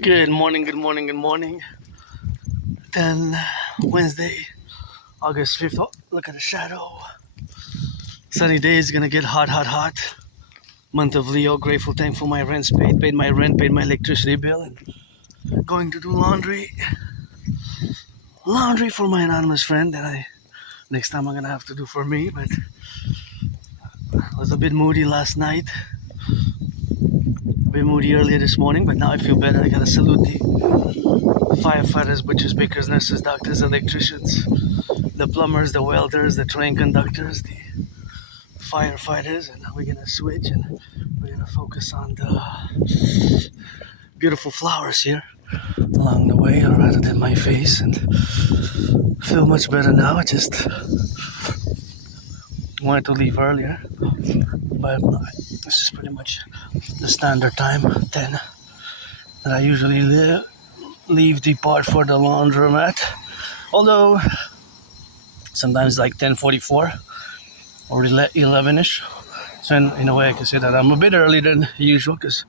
Good morning, good morning, good morning. Then Wednesday, August 5th. Oh, look at the shadow. Sunny day is gonna get hot, hot, hot. Month of Leo, grateful, thankful my rent's paid my rent, paid my electricity bill, and going to do laundry. Laundry for my anonymous friend that next time I'm gonna have to do for me, but I was a bit moody last night. A bit moody earlier this morning, but now I feel better. I gotta salute the firefighters, butchers, bakers, nurses, doctors, electricians, the plumbers, the welders, the train conductors, the firefighters, and we're gonna switch and we're gonna focus on the beautiful flowers here along the way rather than my face, and feel much better now. I just wanted to leave earlier, but this is pretty much the standard time, 10, that I usually leave, depart for the laundromat, although sometimes like 10:44 or 11ish. So in a way I can say that I'm a bit earlier than usual, because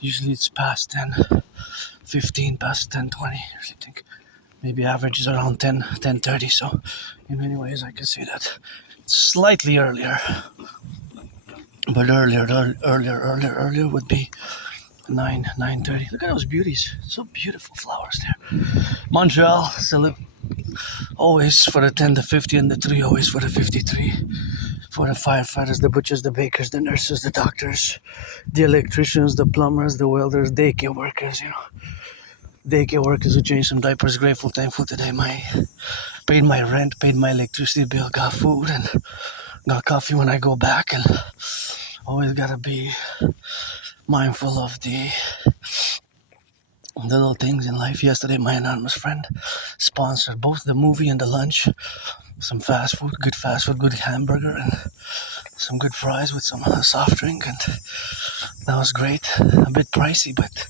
usually it's past 10:15, past 10:20. I usually think maybe average is around 10:30. So in many ways I can say that it's slightly earlier, but earlier would be 9:30. Look at those beauties, so beautiful flowers there. Montreal, salute. Always for the 10, the 50, and the 3, always for the 53. For the firefighters, the butchers, the bakers, the nurses, the doctors, the electricians, the plumbers, the welders, daycare workers, daycare workers who changed some diapers. Grateful, thankful today. Paid my rent, paid my electricity bill, got food, and got coffee when I go back. And always gotta be mindful of the little things in life. Yesterday, my anonymous friend sponsored both the movie and the lunch. Some fast food, good hamburger, and some good fries with some soft drink, and that was great. A bit pricey, but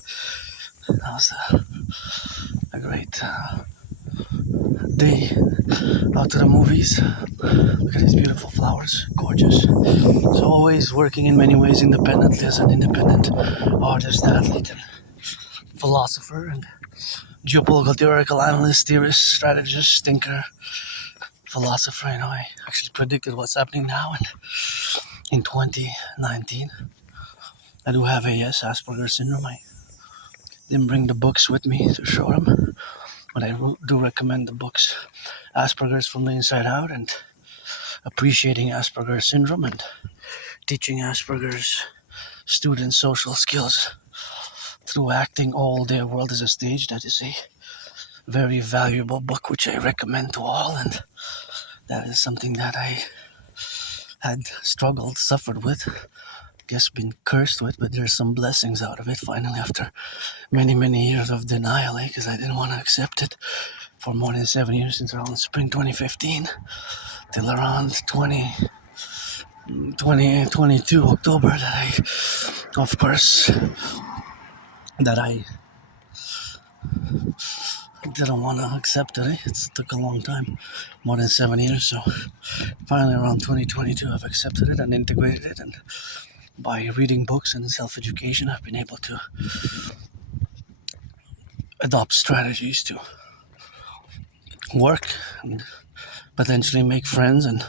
that was a great day out to the movies. Look at these beautiful flowers, gorgeous. So always working in many ways independently as an independent artist, athlete, and philosopher, and geopolitical theoretical analyst, theorist, strategist, thinker, philosopher. I actually predicted what's happening now, and in 2019 I do have Asperger's syndrome. I didn't bring the books with me to show them, but I do recommend the books Asperger's from the Inside Out, and Appreciating Asperger's Syndrome, and Teaching Asperger's Students Social Skills Through Acting All Their World as a Stage. That is a very valuable book which I recommend to all, and that is something that I had suffered with, been cursed with, but there's some blessings out of it finally after many years of denial, because I didn't want to accept it for more than 7 years, since around spring 2015 till around 2022 October, that I didn't want to accept it. It took a long time, more than 7 years. So finally around 2022 I've accepted it and integrated it, and by reading books and self-education I've been able to adopt strategies to work and potentially make friends, and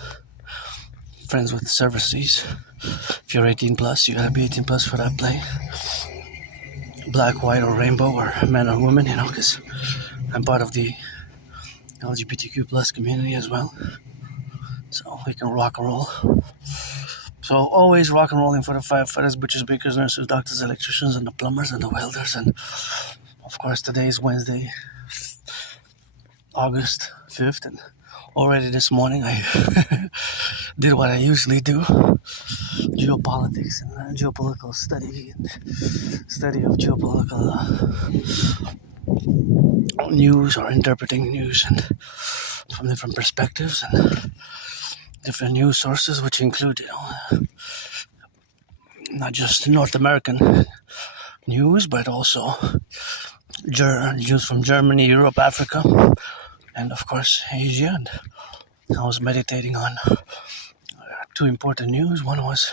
friends with services. If you're 18 plus, you gotta be 18 plus for that play. Black, white, or rainbow, or man or woman, because I'm part of the LGBTQ plus community as well. So we can rock and roll. So always rock and rolling for the firefighters, butchers, bakers, nurses, doctors, electricians, and the plumbers, and the welders. And of course today is Wednesday, August 5th, and already this morning I did what I usually do: geopolitics and geopolitical study, and study of geopolitical news, or interpreting news and from different perspectives and different news sources, which include not just North American news, but also news from Germany, Europe, Africa, and of course Asia. And I was meditating on two important news. One was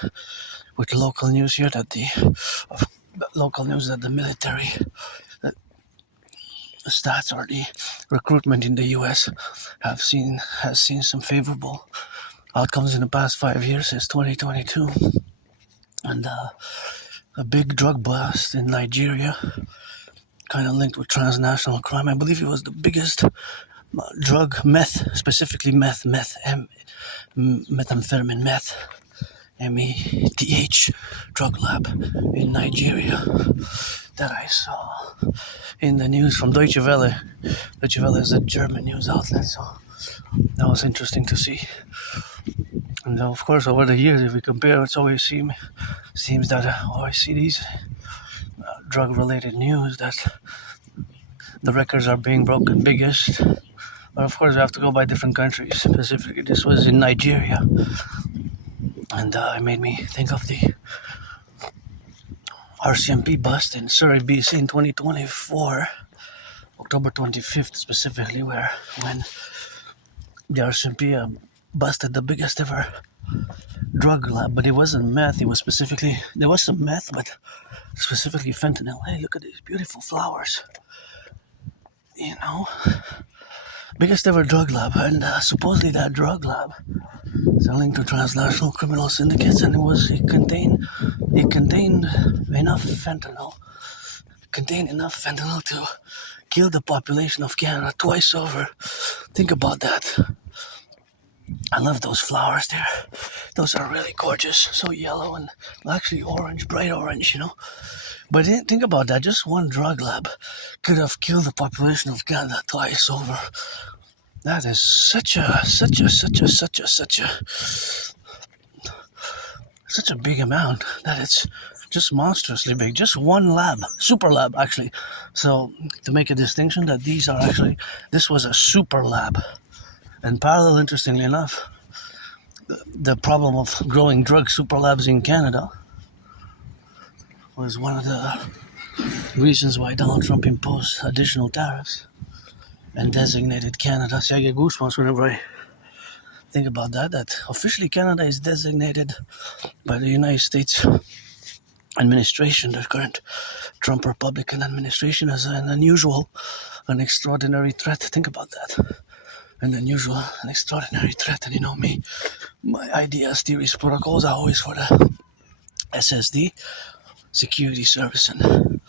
with local news here, that the military, stats or the recruitment in the U.S. has seen some favorable outcomes in the past 5 years since 2022, and a big drug bust in Nigeria, kind of linked with transnational crime. I believe it was the biggest drug specifically methamphetamine, METH drug lab in Nigeria that I saw in the news from Deutsche Welle. Deutsche Welle is a German news outlet, so that was interesting to see. And of course, over the years, if we compare, it always seems that I always see these drug-related news that the records are being broken biggest. But of course, we have to go by different countries. Specifically, this was in Nigeria, and it made me think of the RCMP bust in Surrey, BC in 2024, October 25th specifically, when the RCMP busted the biggest ever drug lab, but it wasn't meth. It was specifically, there was some meth, but specifically fentanyl. Hey, look at these beautiful flowers. You know, biggest ever drug lab, and supposedly that drug lab is linked to transnational criminal syndicates, and it contained enough fentanyl to kill the population of Canada twice over. Think about that. I love those flowers there. Those are really gorgeous. So yellow and actually orange, bright orange, you know. But think about that. Just one drug lab could have killed the population of Canada twice over. That is such a big amount that it's just monstrously big. Just one lab, super lab actually. So to make a distinction that this was a super lab. And parallel, interestingly enough, the problem of growing drug super labs in Canada was one of the reasons why Donald Trump imposed additional tariffs and designated Canada. See, I get goosebumps whenever I think about that officially Canada is designated by the United States administration, the current Trump Republican administration, as an unusual, an extraordinary threat. Think about that. An unusual, an extraordinary threat. And you know me, my ideas, theories, protocols are always for the SSD, security, service, and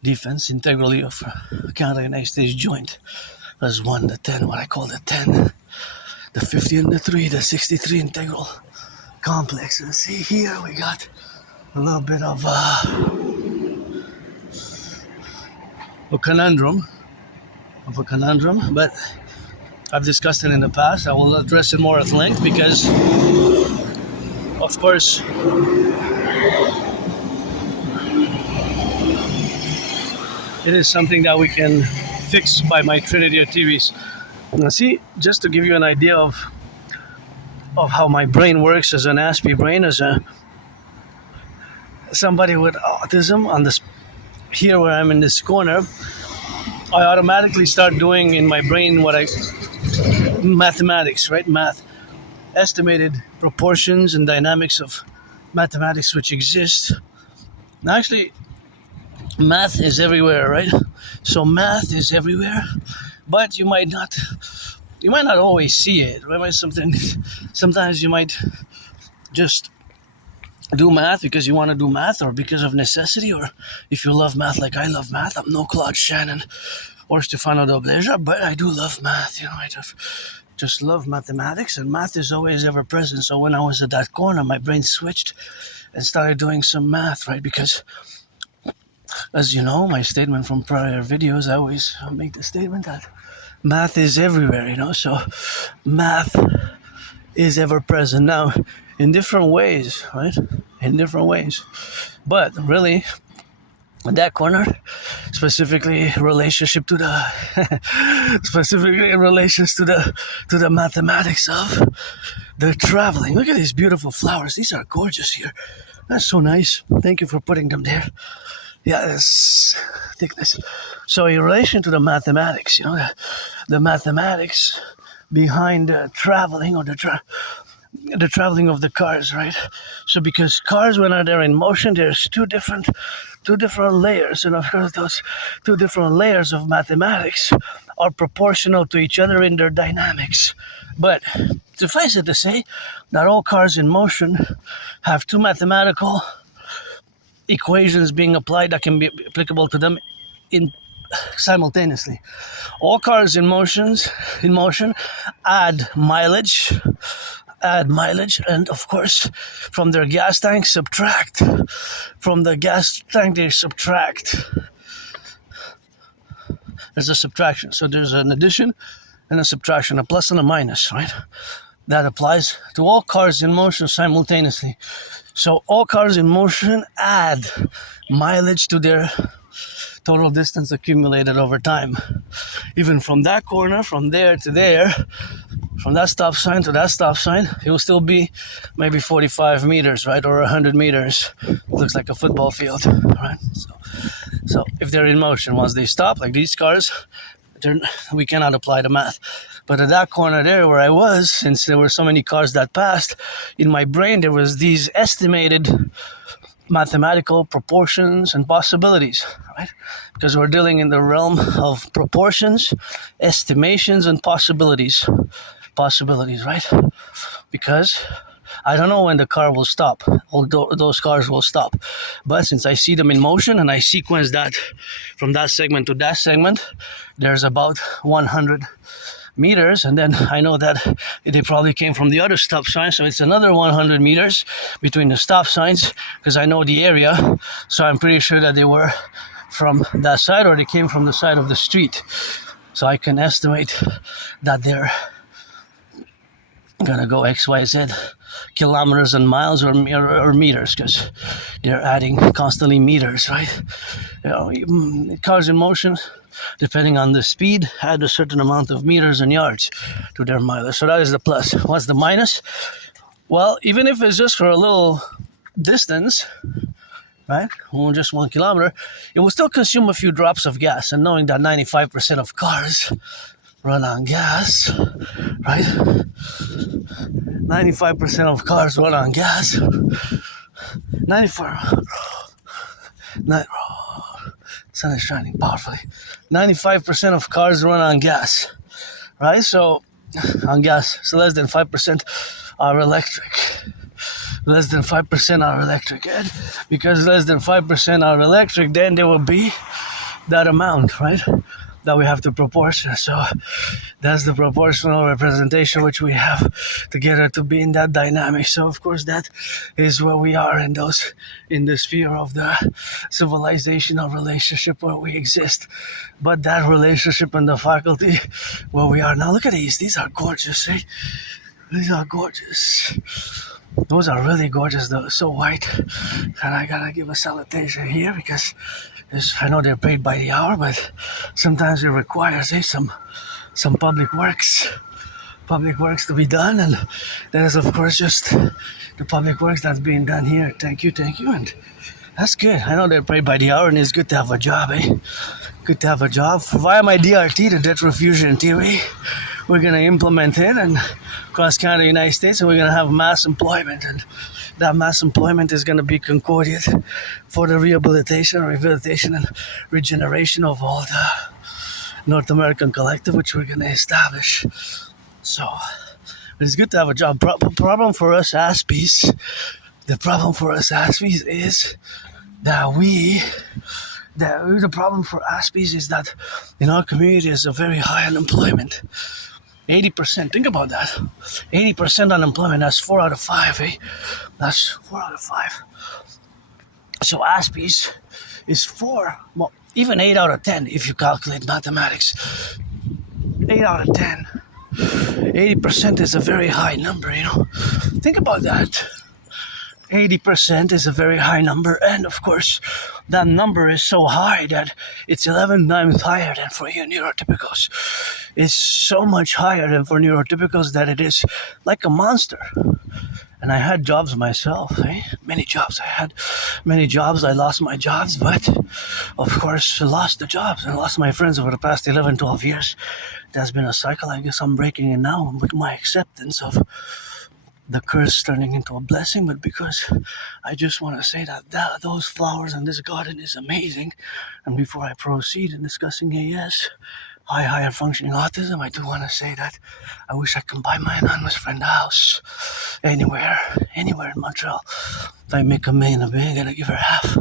defense integrally of Canada United States joint as one, the 10, what I call the 10, the 50 and the 3, the 63 integral complex. And see here we got a little bit of a conundrum, but I've discussed it in the past. I will address it more at length because, of course, it is something that we can fix by my Trinity of theories. Now, see, just to give you an idea of how my brain works as an Aspie brain, as somebody with autism, on this here where I'm in this corner, I automatically start doing in my brain mathematics, right? Math, estimated proportions and dynamics of mathematics which exist. Now, actually, math is everywhere, right? So math is everywhere, but you might not always see it, right? Sometimes you might just do math because you want to do math or because of necessity, or if you love math like I love math. I'm no Claude Shannon or Stefano Dobleja, but I do love math, you know. I just love mathematics, and math is always ever present. So when I was at that corner, my brain switched and started doing some math, right? Because, as you know, my statement from prior videos, I always make the statement that math is everywhere, you know. So math is ever present now in different ways, right? In different ways. But really, in that corner, specifically in relation to the mathematics of the traveling. Look at these beautiful flowers. These are gorgeous here. That's so nice. Thank you for putting them there. Yeah, this thickness. So in relation to the mathematics, you know, the mathematics behind traveling, or the traveling of the cars, right? So because cars, when they're in motion, there's two different layers, and of course those two different layers of mathematics are proportional to each other in their dynamics. But suffice it to say that all cars in motion have two mathematical equations being applied that can be applicable to them in simultaneously. All cars in motion add mileage, and of course from their gas tank subtract. From the gas tank they subtract. There's a subtraction. So there's an addition and a subtraction, a plus and a minus, right? That applies to all cars in motion simultaneously. So all cars in motion add mileage to their total distance accumulated over time. Even from that corner, from there to there, from that stop sign to that stop sign, it will still be maybe 45 meters, right? Or 100 meters. It looks like a football field, right? So if they're in motion, once they stop, like these cars, we cannot apply the math. But at that corner there where I was, since there were so many cars that passed, in my brain there was these estimated mathematical proportions and possibilities, right? Because we're dealing in the realm of proportions, estimations, and possibilities, right? Because I don't know when the car will stop, although those cars will stop. But since I see them in motion and I sequence that from that segment to that segment, there's about 100 meters, and then I know that they probably came from the other stop sign, so it's another 100 meters between the stop signs, because I know the area, so I'm pretty sure that they were from that side or they came from the side of the street. So I can estimate that they're gonna go XYZ kilometers and miles or meters, because they're adding constantly meters, right? You know, cars in motion, depending on the speed, add a certain amount of meters and yards to their mileage. So that is the plus. What's the minus? Well, even if it's just for a little distance, right, just 1 kilometer, it will still consume a few drops of gas. And knowing that 95% of cars run on gas, right? 95% of cars run on gas. 94. Sun is shining powerfully. 95% of cars run on gas, right? So, on gas. So less than 5% are electric. Less than 5% are electric. And because less than 5% are electric, then there will be that amount, right? That we have to proportion. So that's the proportional representation which we have together to be in that dynamic. So of course that is where we are in the sphere of the civilizational relationship where we exist. But that relationship and the faculty where we are now, look at these are gorgeous, eh? These are gorgeous. Those are really gorgeous though, so white. And I gotta give a salutation here because I know they're paid by the hour, but sometimes it requires some public works to be done, and that is of course just the public works that's being done here. Thank you, and that's good. I know they're paid by the hour, and it's good to have a job, eh? Good to have a job. Via my DRT, the debt refusion theory, we're gonna implement it and across Canada, United States, and we're gonna have mass employment, and that mass employment is going to be concorded for the rehabilitation, and regeneration of all the North American Collective, which we're going to establish. So it's good to have a job. Problem for us Aspies, is that the problem for Aspies is that in our community is a very high unemployment. 80%, think about that. 80% unemployment, that's 4 out of 5, eh? That's 4 out of 5. So Aspies is 4, well, even 8 out of 10 if you calculate mathematics. 8 out of 10. 80% is a very high number, you know? Think about that. 80% is a very high number, and of course, that number is so high that it's 11 times higher than for you neurotypicals. It's so much higher than for neurotypicals that it is like a monster. And I had jobs myself, eh? Many jobs. I lost my jobs, but of course, I lost the jobs and lost my friends over the past 11, 12 years. That's been a cycle. I guess I'm breaking it now with my acceptance of the curse turning into a blessing, but because I just want to say that those flowers and this garden is amazing. And before I proceed in discussing AS, higher functioning autism, I do want to say that I wish I could buy my anonymous friend a house anywhere in Montreal. If I make $1 million, I'm gonna give her half.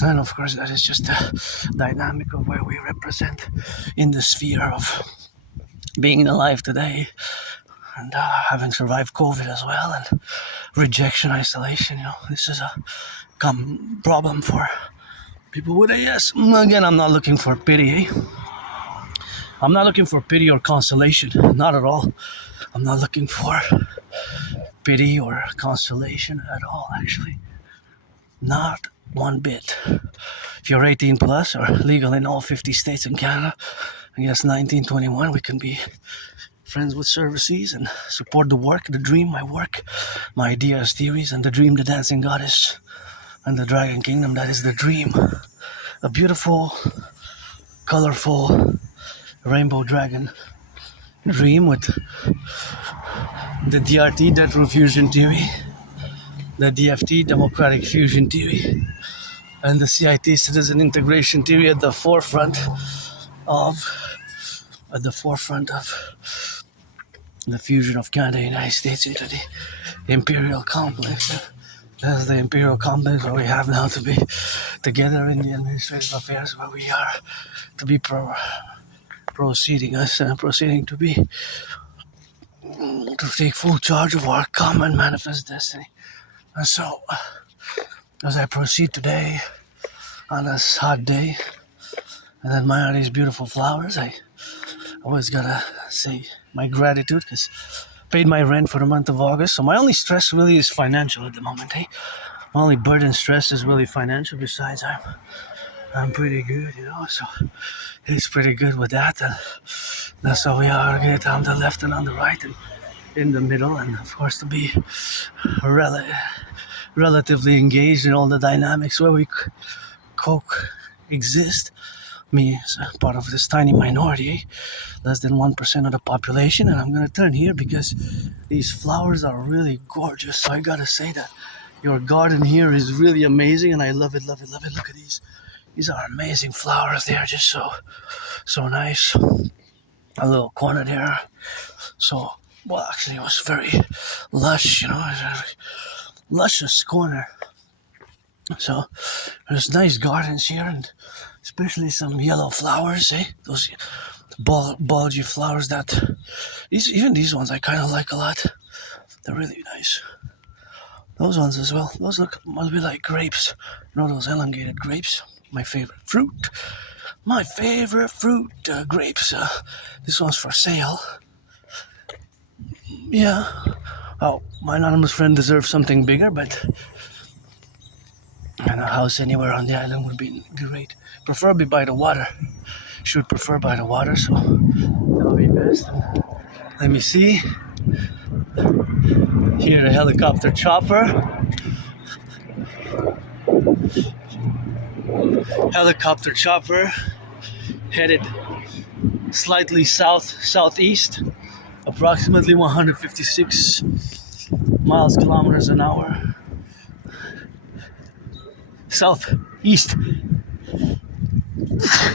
And of course, that is just the dynamic of where we represent in the sphere of being alive today, and having survived COVID as well, and rejection, isolation. This is a common problem for people with AS. Again, I'm not looking for pity. I'm not looking for pity or consolation. Not at all. I'm not looking for pity or consolation at all, actually. Not one bit. If you're 18 plus or legal in all 50 states in Canada, I guess 1921, we can be friends with services and support the work, the dream, my work, my ideas, theories, and the dream, the dancing goddess, and the dragon kingdom. That is the dream. A beautiful, colorful rainbow dragon dream with the DRT, death row fusion theory, the DFT, democratic fusion theory, and the CIT, citizen integration theory at the forefront of the fusion of Canada and the United States into the imperial complex. That's the imperial complex where we have now to be together in the administrative affairs where we are to be proceeding to be to take full charge of our common manifest destiny. And so, as I proceed today on this hot day and admire these beautiful flowers, I always gotta say my gratitude because I paid my rent for the month of August. So my only stress really is financial at the moment. My only burden stress is really financial. Besides, I'm pretty good, so it's pretty good with that. And that's how we are, get on the left and on the right and in the middle, and of course to be relatively engaged in all the dynamics where we coexist. Me as a part of this tiny minority, less than 1% of the population, and I'm gonna turn here because these flowers are really gorgeous. So I gotta say that your garden here is really amazing, and I love it. Look at these. These are amazing flowers. They are just so nice. A little corner there. So, well, actually, it was very lush, It's a luscious corner. So, there's nice gardens here, and especially some yellow flowers, Those bulgy flowers these ones I kind of like a lot. They're really nice. Those ones as well. Those must be like grapes. Those elongated grapes. My favorite fruit. Grapes. This one's for sale. Yeah. Oh, my anonymous friend deserves something bigger, but and a house anywhere on the island would be great. Preferably by the water. Should prefer by the water, so that'll be best. Let me see. Here, the helicopter chopper. Helicopter chopper headed slightly southeast, approximately 156 kilometers an hour. Southeast.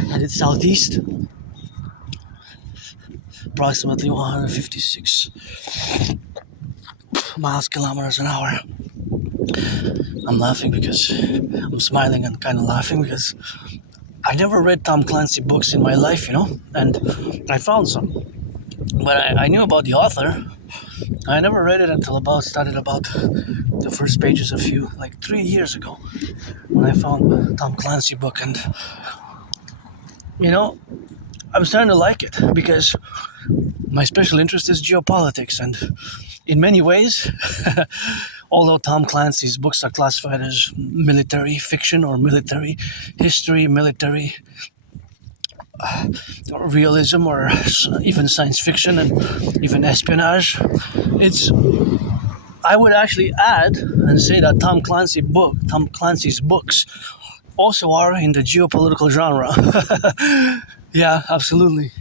Headed southeast, approximately 156 kilometers an hour. I'm laughing because I'm smiling and kind of laughing because I never read Tom Clancy books in my life, and I found some, but I knew about the author. I never read it until started about the first pages 3 years ago when I found Tom Clancy book, and I'm starting to like it because my special interest is geopolitics, and in many ways, although Tom Clancy's books are classified as military fiction or military history, military realism, or even science fiction and even espionage, I would actually add and say that Tom Clancy's books also are in the geopolitical genre. Yeah, absolutely.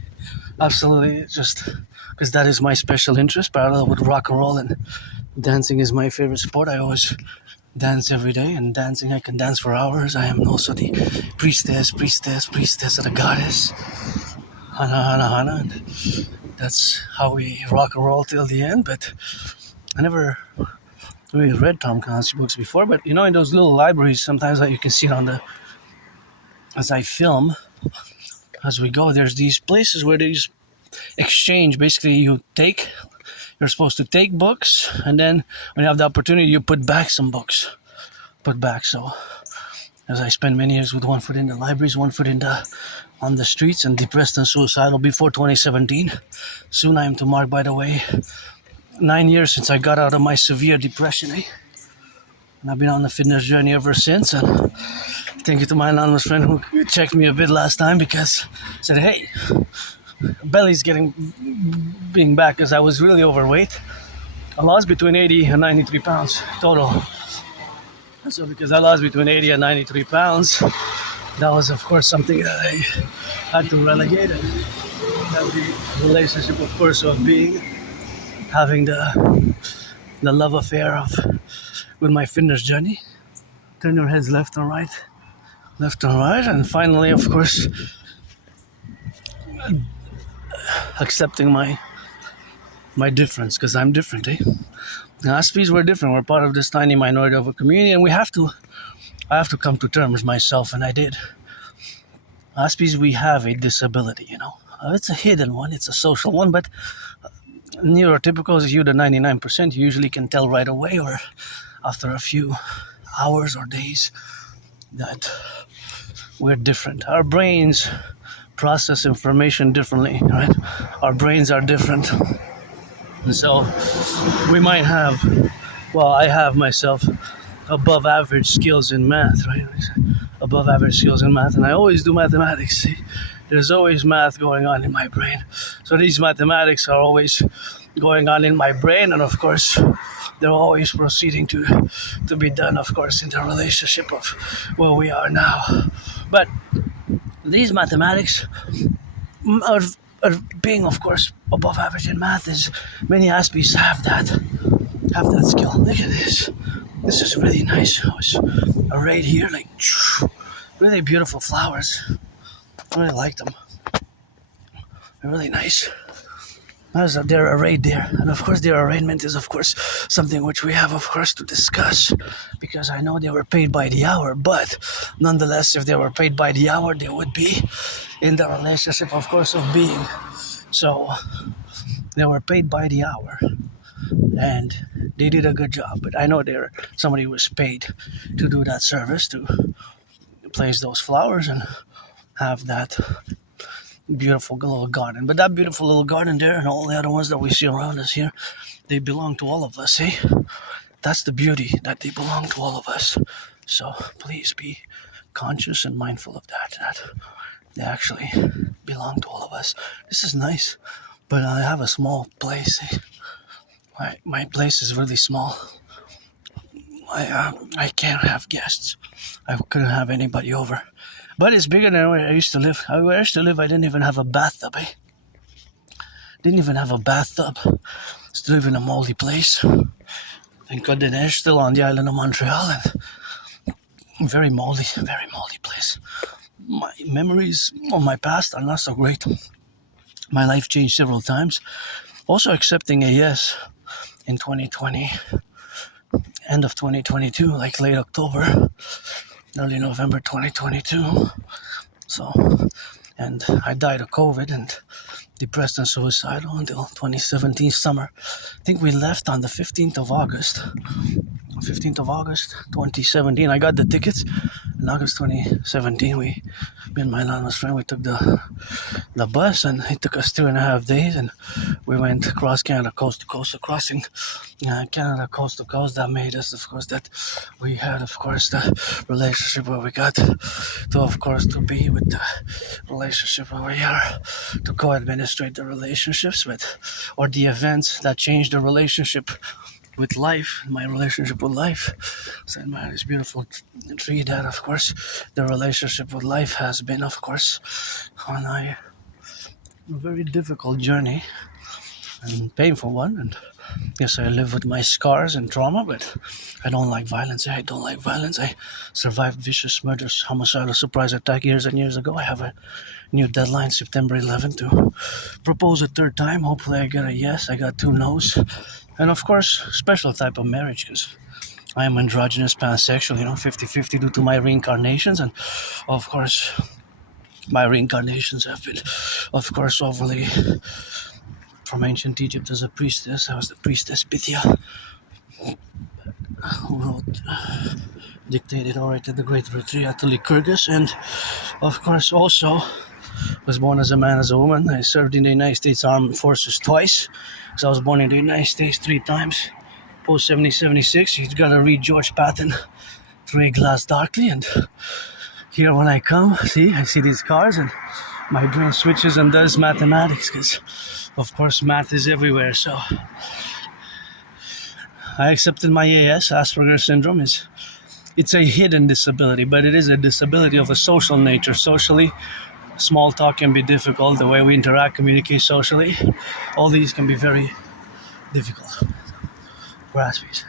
Just because that is my special interest, parallel with rock and roll and Dancing is my favorite sport. I always dance every day, and dancing, I can dance for hours. I am also the priestess of the goddess. Hana, hana, hana. And that's how we rock and roll till the end. But I never really read Tom Clancy books before. But you know, in those little libraries, sometimes you can see it on the as I film, as we go. There's these places where they just exchange. Basically, you're supposed to take books, and then when you have the opportunity, you put back some books. So as I spent many years with one foot in the libraries, one foot on the streets, and depressed and suicidal before 2017. Soon I am to mark, by the way, 9 years since I got out of my severe depression. And I've been on the fitness journey ever since. And thank you to my anonymous friend who checked me a bit last time, because I said, hey, belly's being back, because I was really overweight. I lost between 80 and 93 pounds total. So because I lost between 80 and 93 pounds, that was of course something that I had to relegate. And have the relationship, of course, of having the love affair with my fitness journey. Turn your heads left and right, and finally, of course, accepting my difference, because I'm different, The Aspies were different. We're part of this tiny minority of a community, and I have to come to terms myself, and I did. Aspies, we have a disability, It's a hidden one, it's a social one, but neurotypicals, you the 99%, you usually can tell right away or after a few hours or days that we're different. Our brains process information differently, right? Our brains are different. And so we might have, I have myself above average skills in math, right? Above average skills in math, and I always do mathematics. See? There's always math going on in my brain. So these mathematics are always going on in my brain, and of course, they're always proceeding to be done, of course, in the relationship of where we are now. But these mathematics are being, of course, above average in math. Is many Aspies have that skill. Look at this. This is really nice. It's arrayed here, like really beautiful flowers. I really like them. They're really nice. They're arrayed there, and of course their arrangement is, of course, something which we have, of course, to discuss, because I know they were paid by the hour, but nonetheless, if they were paid by the hour, they would be in the relationship, of course, of being. So they were paid by the hour, and they did a good job. But I know somebody was paid to do that service, to place those flowers and have that beautiful little garden. But that beautiful little garden there and all the other ones that we see around us here, they belong to all of us, That's the beauty, that they belong to all of us. So please be conscious and mindful of that they actually belong to all of us. This is nice, but I have a small place. My place is really small. I can't have guests. I couldn't have anybody over. But it's bigger than where I used to live. Where I used to live, I didn't even have a bathtub, Didn't even have a bathtub. Used to live in a moldy place. In Côte-des-Neiges, still on the island of Montreal, and very moldy place. My memories of my past are not so great. My life changed several times. Also accepting a yes in 2020, end of 2022, like late October, early November 2022. So, and I died of COVID and depressed and suicidal until 2017 summer. I think we left on the 15th of August 2017. I got the tickets in August 2017. Me and my anonymous friend, we took the bus, and it took us 2.5 days, and we went across Canada coast to coast. So crossing Canada coast to coast, that made us, of course, that we had, of course, the relationship where we got to, of course, to be with the relationship where we are, to co-administrate the relationships or the events that changed the relationship with life, my relationship with life. So this beautiful tree that, of course, the relationship with life has been, of course, on a very difficult journey. and painful one. And yes, I live with my scars and trauma, but I don't like violence. I don't like violence. I survived vicious murders, homicidal surprise attack years and years ago. I have a new deadline, September 11th, to propose a third time. Hopefully I get a yes. I got 2 no's. And of course, special type of marriage, because I am androgynous pansexual, 50-50 due to my reincarnations. And of course, my reincarnations have been, of course, overly from ancient Egypt as a priestess. I was the priestess Pythia, who wrote, dictated, orated the great Retria to Lycurgus, and of course also was born as a man, as a woman. I served in the United States Armed Forces twice, because I was born in the United States 3 times. Post 7076, you gotta read George Patton through a glass darkly, and here when I come, I see these cars, and my brain switches and does mathematics, because of course math is everywhere. So I accepted my AS, Asperger's syndrome. It's a hidden disability, but it is a disability of a social nature. Socially, small talk can be difficult. The way we interact, communicate socially, all these can be very difficult for Aspies.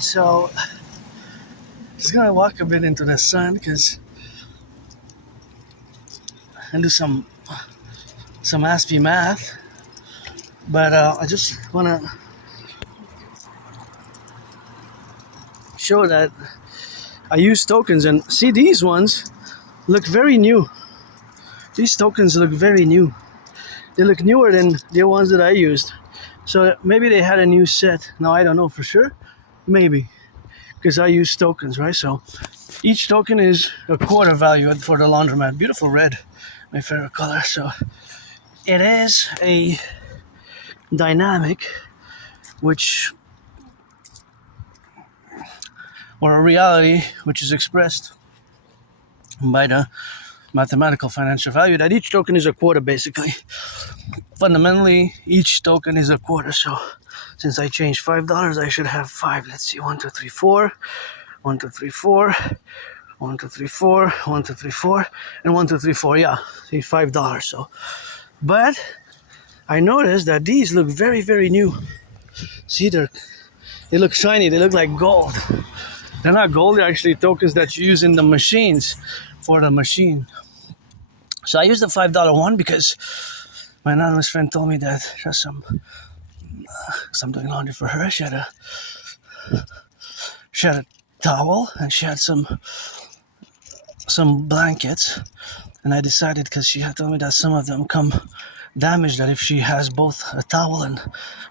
So just gonna walk a bit into the sun because and do some Aspie math. But I just wanna show that I use tokens and see these ones look very new. These tokens look very new. They look newer than the ones that I used. So maybe they had a new set. Now I don't know for sure. Maybe. Because I use tokens, right? So each token is a quarter value for the laundromat. Beautiful red. My favorite color. So it is a dynamic or a reality which is expressed by the mathematical financial value that each token is a quarter basically. Fundamentally, each token is a quarter. So since I changed $5, I should have 5. Let's see, 1, 2, 3, 4. 1, 2, 3, 4. 1, 2, 3, 4. 1, 2, 3, 4. And 1, 2, 3, 4. Yeah, see, $5. So, but I noticed that these look very, very new. See, they look shiny. They look like gold. They're not gold. They're actually tokens that you use in the machines for the machine. So I used the $5 one because my anonymous friend told me that there's some doing laundry for her. She had a towel and she had some blankets, and I decided, because she had told me that some of them come damaged, that if she has both a towel and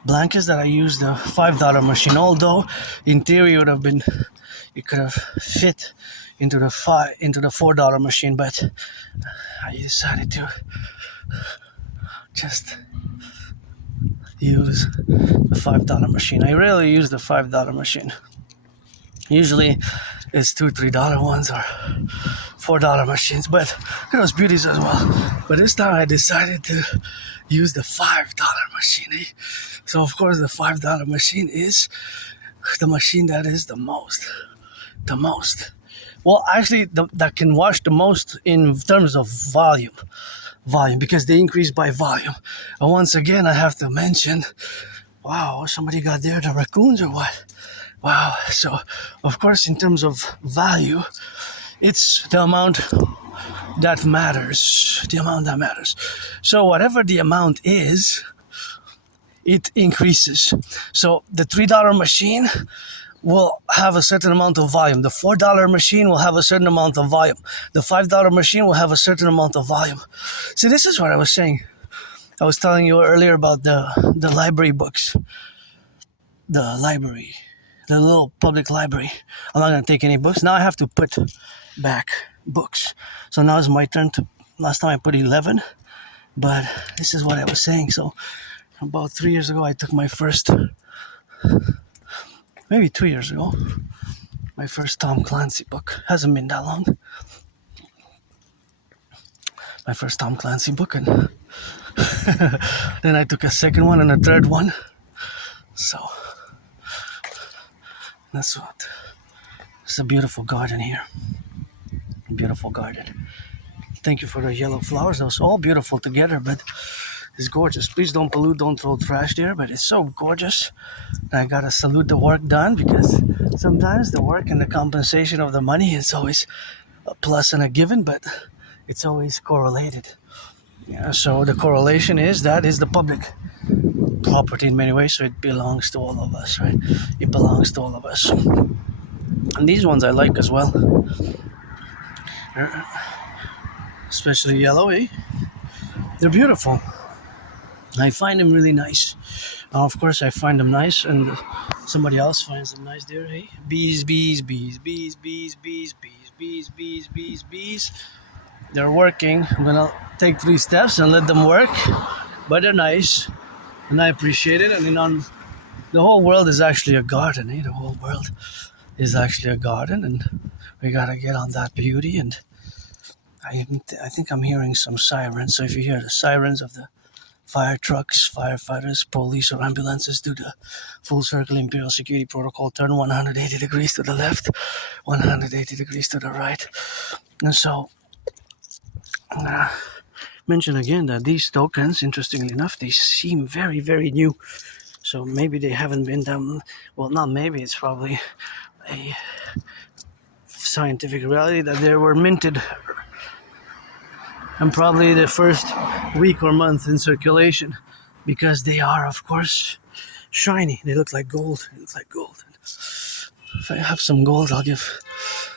blankets, that I use the $5 machine. Although in theory it could have fit into the $4 machine, but I decided to just use the $5 machine. I rarely use the $5 machine. Usually it's $2, $3 ones or $4 machines, but those beauties as well. But this time I decided to use the $5 machine. So of course the $5 machine is the machine that is the most. Well, actually, that can wash the most in terms of volume, because they increase by volume. And once again, I have to mention, wow, somebody got there, the raccoons or what? Wow. So, of course, in terms of value, it's the amount that matters. So whatever the amount is, it increases. So the $3 machine will have a certain amount of volume. The $4 machine will have a certain amount of volume. The $5 machine will have a certain amount of volume. See, this is what I was saying. I was telling you earlier about the library books. The little public library. I'm not going to take any books. Now I have to put back books. So now it's my turn to, last time I put 11, but this is what I was saying. So about 3 years ago, I took my first, maybe 2 years ago, my first Tom Clancy book. Hasn't been that long. My first Tom Clancy book, and then I took a second one and a third one. So that's what. It's a beautiful garden here. Beautiful garden. Thank you for the yellow flowers. Those all beautiful together, but it's gorgeous. Please don't pollute, don't throw trash there, but it's so gorgeous. And I gotta salute the work done, because sometimes the work and the compensation of the money is always a plus and a given, but it's always correlated. Yeah, so the correlation is that is the public property in many ways, so it belongs to all of us, right? It belongs to all of us. And these ones I like as well. Especially yellow, eh? They're beautiful. I find them really nice. Of course, I find them nice, and somebody else finds them nice there, eh? Bees, bees, bees, bees, bees, bees, bees, bees, bees, bees, bees. They're working. I'm gonna take 3 steps and let them work, but they're nice, and I appreciate it. I mean, the whole world is actually a garden, eh? The whole world is actually a garden, and we gotta get on that beauty. And I think I'm hearing some sirens. So if you hear the sirens of the fire trucks, firefighters, police, or ambulances, do the full circle imperial security protocol. Turn 180 degrees to the left, 180 degrees to the right. And so I'm gonna mention again that these tokens, interestingly enough, they seem very, very new. So maybe they haven't been done. Well, not maybe. It's probably a scientific reality that they were minted and probably the first week or month in circulation, because they are, of course, shiny. They look like gold. They look like gold. If I have some gold, I'll give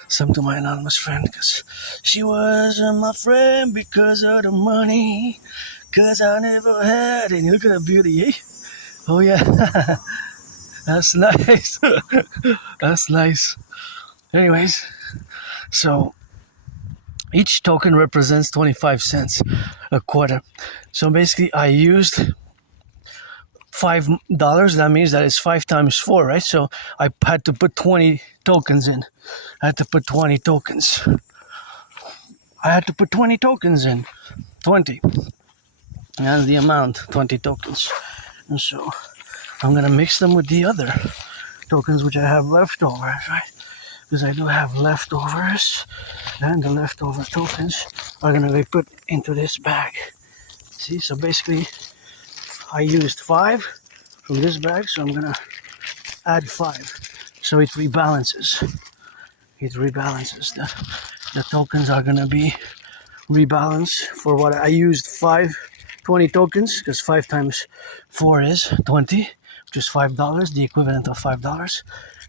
some to my anonymous friend, because she wasn't my friend because of the money, because I never had any. Look at that beauty, eh? Oh yeah. That's nice. That's nice. Anyways, so each token represents 25 cents a quarter. So basically I used $5. That means that it's 5 times 4, right? So I had to put 20 tokens in. I had to put 20 tokens. I had to put 20 tokens in. 20. And the amount, 20 tokens. And so I'm going to mix them with the other tokens which I have leftovers, right? Because I do have leftovers. And the leftover tokens are going to be put into this bag. See, so basically I used 5 from this bag, so I'm going to add 5. So it rebalances. It rebalances. The tokens are going to be rebalanced for what I used 20 tokens, because 5 times 4 is 20, which is $5, the equivalent of $5.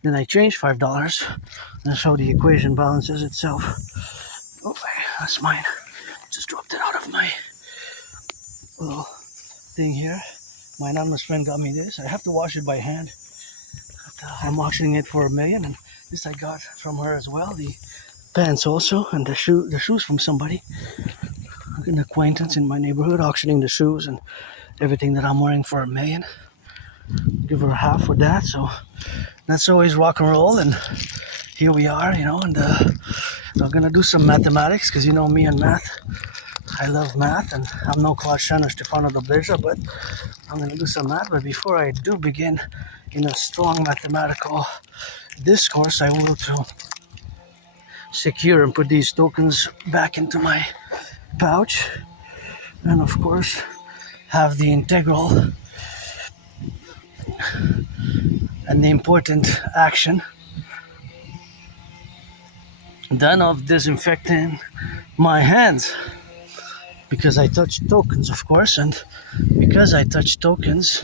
Then I changed $5, and so the equation balances itself. Oh, that's mine. Just dropped it out of my little thing here. My anonymous friend got me this. I have to wash it by hand. I'm washing it for $1 million, and this I got from her as well. The pants also, and the shoes from somebody, an acquaintance in my neighborhood, auctioning the shoes and everything that I'm wearing for $1 million. Give her half for that. So that's always rock and roll, and here we are, and we're gonna do some mathematics, because you know me and math. I love math, and I'm no Claude Shan or Stefano Dobleja, but I'm gonna do some math. But before I do begin in a strong mathematical discourse, I will to secure and put these tokens back into my pouch, and of course have the integral and the important action done of disinfecting my hands, because I touched tokens, of course, and because I touched tokens,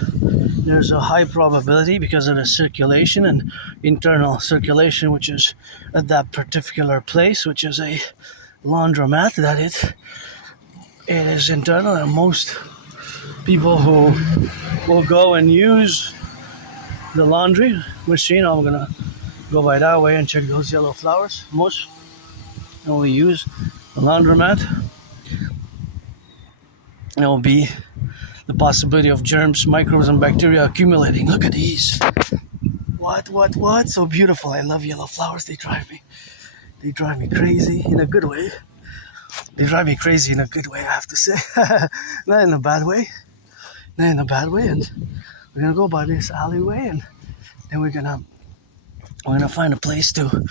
there's a high probability, because of the circulation and internal circulation, which is at that particular place, which is a laundromat, that it is internal, and most people who will go and use the laundry machine, I'm gonna go by that way and check those yellow flowers. Most when we use the laundromat, it will be the possibility of germs, microbes, and bacteria accumulating. Look at these. What? So beautiful. I love yellow flowers. They drive me crazy in a good way. They drive me crazy in a good way, I have to say. Not in a bad way. And we're gonna go by this alleyway, and then we're gonna find a place to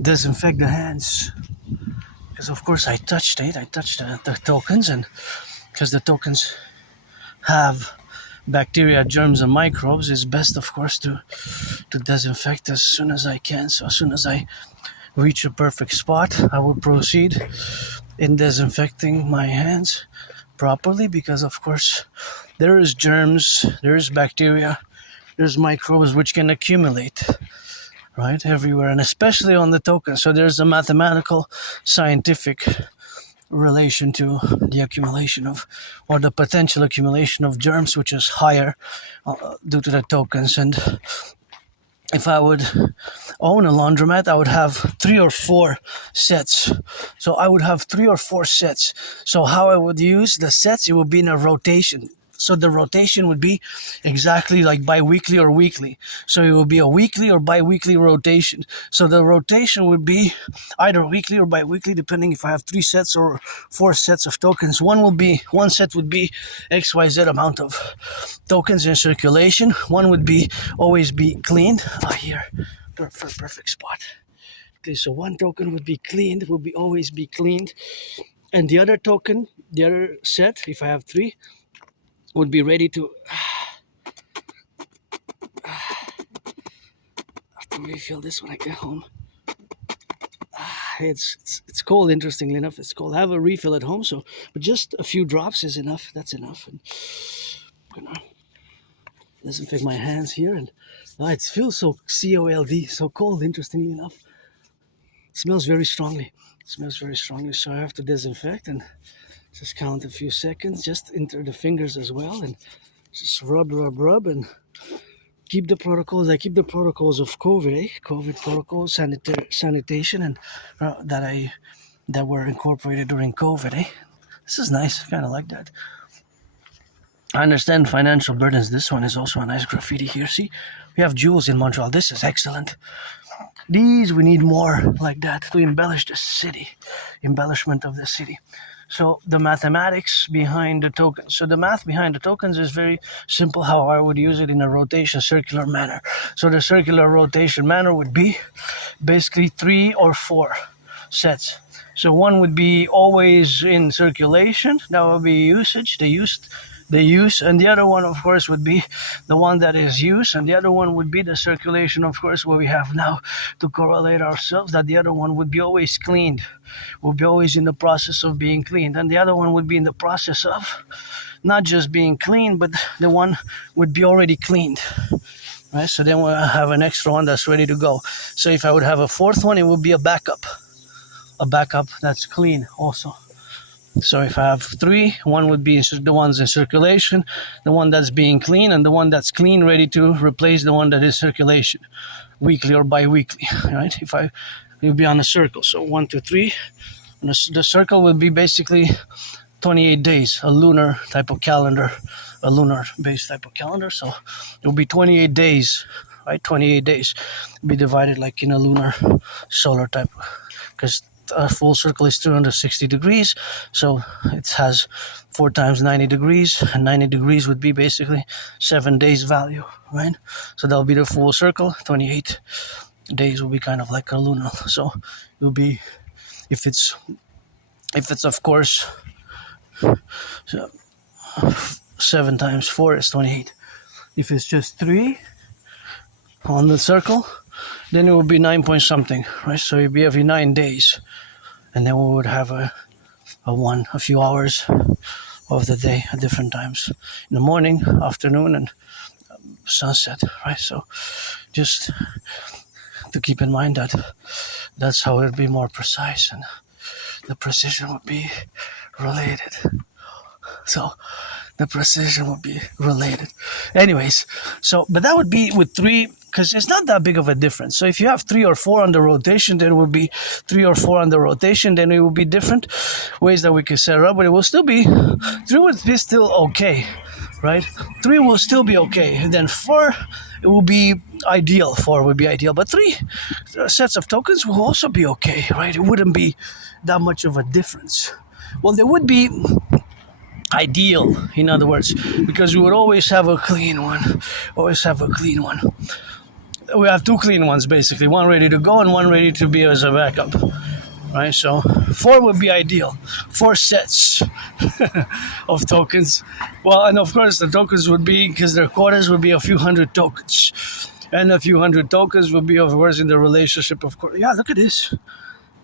disinfect the hands. Because of course I touched the tokens, and because the tokens have bacteria, germs, and microbes, it's best, of course, to disinfect as soon as I can. So as soon as I reach a perfect spot, I will proceed in disinfecting my hands properly, because of course there is germs, there is bacteria, there's microbes which can accumulate right everywhere, and especially on the token. So there's a mathematical, scientific relation to the accumulation of, or the potential accumulation of germs, which is higher due to the tokens. And if I would own a laundromat, I would have 3 or 4 sets. So I would have 3 or 4 sets. So how I would use the sets, it would be in a rotation. So the rotation would be exactly like bi-weekly or weekly. So it would be a weekly or bi-weekly rotation. So the rotation would be either weekly or bi-weekly, depending if I have 3 sets or 4 sets of tokens. One set would be XYZ amount of tokens in circulation. One would be always be cleaned. Here, perfect spot. Okay, so one token would be cleaned, would be always be cleaned. And the other token, the other set, if I have 3, would be ready to have to refill this when I get home. It's cold, interestingly enough. It's cold. I have a refill at home, so but just a few drops is enough. That's enough. And I'm gonna disinfect my hands here, and it feels so cold, so cold, interestingly enough. It smells very strongly. So I have to disinfect and just count a few seconds, just enter the fingers as well, and just rub, and keep the protocols. I keep the protocols of COVID, COVID protocols, sanitation, and that were incorporated during COVID, This is nice. Kind of like that. I understand financial burdens. This one is also a nice graffiti here. See, we have jewels in Montreal. This is excellent. These, we need more like that to embellish the city, embellishment of the city. So the mathematics behind the tokens. So the math behind the tokens is very simple, how I would use it in a rotation, circular manner. So the circular rotation manner would be basically 3 or 4 sets. So one would be always in circulation. That would be usage, the use, and the other one, of course, would be the one that is used, and the other one would be the circulation, of course, what we have now to correlate ourselves, that the other one would be always cleaned, will be always in the process of being cleaned, and the other one would be in the process of not just being cleaned, but the one would be already cleaned. Right? So then we'll have an extra one that's ready to go. So if I would have a 4th one, it would be a backup that's clean also. So if I have 3, one would be the ones in circulation, the one that's being clean, and the one that's clean ready to replace the one that is circulation, weekly or bi-weekly, right? It would be on a circle. So 1, 2, 3. And the circle would be basically 28 days, a lunar type of calendar, a lunar-based type of calendar. So it will be 28 days, right? 28 days be divided like in a lunar solar type, because a full circle is 360 degrees, so it has 4 times 90 degrees, and 90 degrees would be basically 7 days value, right? So that'll be the full circle. 28 days will be kind of like a lunar. So it will be, if it's of course 7 times 4 is 28. If it's just 3 on the circle, then it would be 9 point something, right? So it'd be every 9 days, and then we would have a few hours of the day at different times, in the morning, afternoon, and sunset, right? So just to keep in mind that that's how it would be more precise, and the precision would be related. So The precision would be related. Anyways, so but that would be with three because it's not that big of a difference. So if you have 3 or 4 on the rotation, then it would be 3 or 4 on the rotation. Then it would be different ways that we could set it up, but it will still be three would be still okay, right? Three will still be okay. And then four, it will be ideal. Four would be ideal, but three sets of tokens will also be okay, right? It wouldn't be that much of a difference. Well, there would be ideal, in other words, because we would always have a clean one. Always have a clean one. We have 2 clean ones basically, one ready to go and one ready to be as a backup. Right, so 4 would be ideal. 4 sets of tokens. Well, and of course the tokens would be, because their quotas would be a few hundred tokens. And a few hundred tokens would be, of course, in the relationship, of course. Yeah, look at this.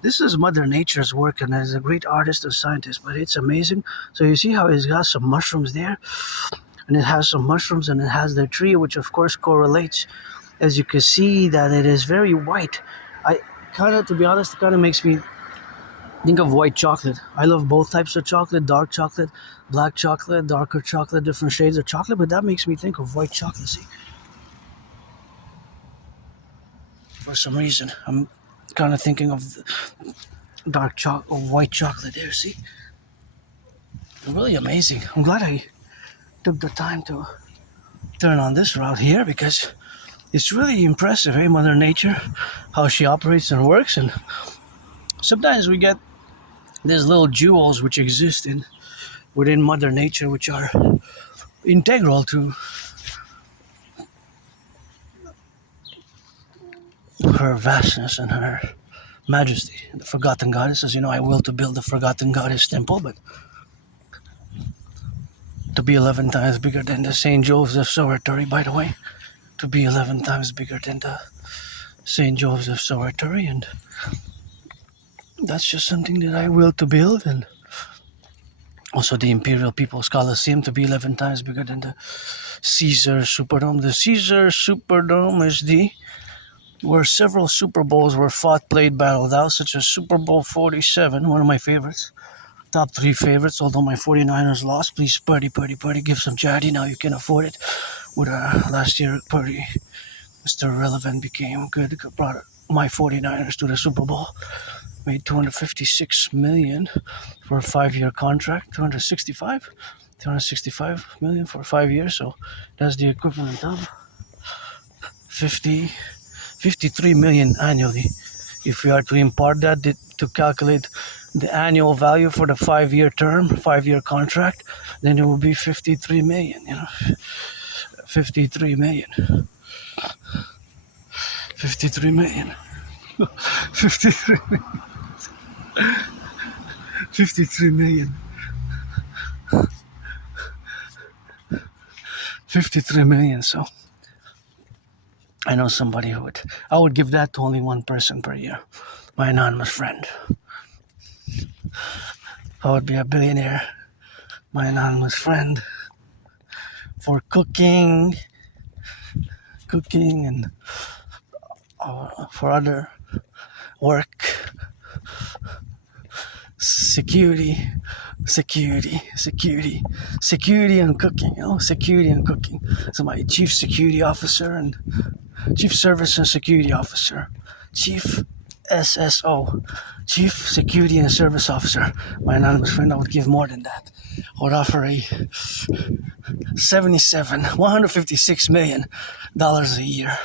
This is Mother Nature's work, and as a great artist and scientist, but it's amazing. So you see how it's got some mushrooms there? And it has some mushrooms, and it has the tree, which of course correlates. As you can see that it is very white. I kind of, to be honest, it kind of makes me think of white chocolate. I love both types of chocolate, dark chocolate, black chocolate, darker chocolate, different shades of chocolate, but that makes me think of white chocolate, see? For some reason, I'm kind of thinking of dark chocolate, or white chocolate there, see? Really amazing. I'm glad I took the time to turn on this route here because it's really impressive, hey, Mother Nature, how she operates and works. And sometimes we get these little jewels which exist within Mother Nature, which are integral to her vastness and her majesty. The forgotten goddess, as you know, I will to build the forgotten goddess temple, but to be 11 times bigger than the St. Joseph's Oratory, by the way, to be 11 times bigger than the St. Joseph's Oratory, and that's just something that I will to build. And also the Imperial People's Coliseum to be 11 times bigger than the Caesar Superdome. The Caesar Superdome is where several Super Bowls were fought, played, battled out, such as Super Bowl 47, one of my favorites. Top 3 favorites, although my 49ers lost. Please, Purdy, give some charity now you can afford it. With last year, Purdy, Mr. Relevant, became good, brought my 49ers to the Super Bowl. Made $256 million for a 5-year contract. 265 million for 5 years. So that's the equivalent of 53 million annually. If we are to impart that to calculate the annual value for the 5-year term, 5-year contract, then it will be 53 million. 53 million. 53 million. 53 million. 53 million. 53 million. So I know somebody I would give that to only one person per year. My anonymous friend. I would be a billionaire. My anonymous friend. For cooking and for other work. Security and cooking, security and cooking. So my chief security officer and chief service and security officer, chief SSO, chief security and service officer. My anonymous friend, I would give more than that. I would offer a $156 million a year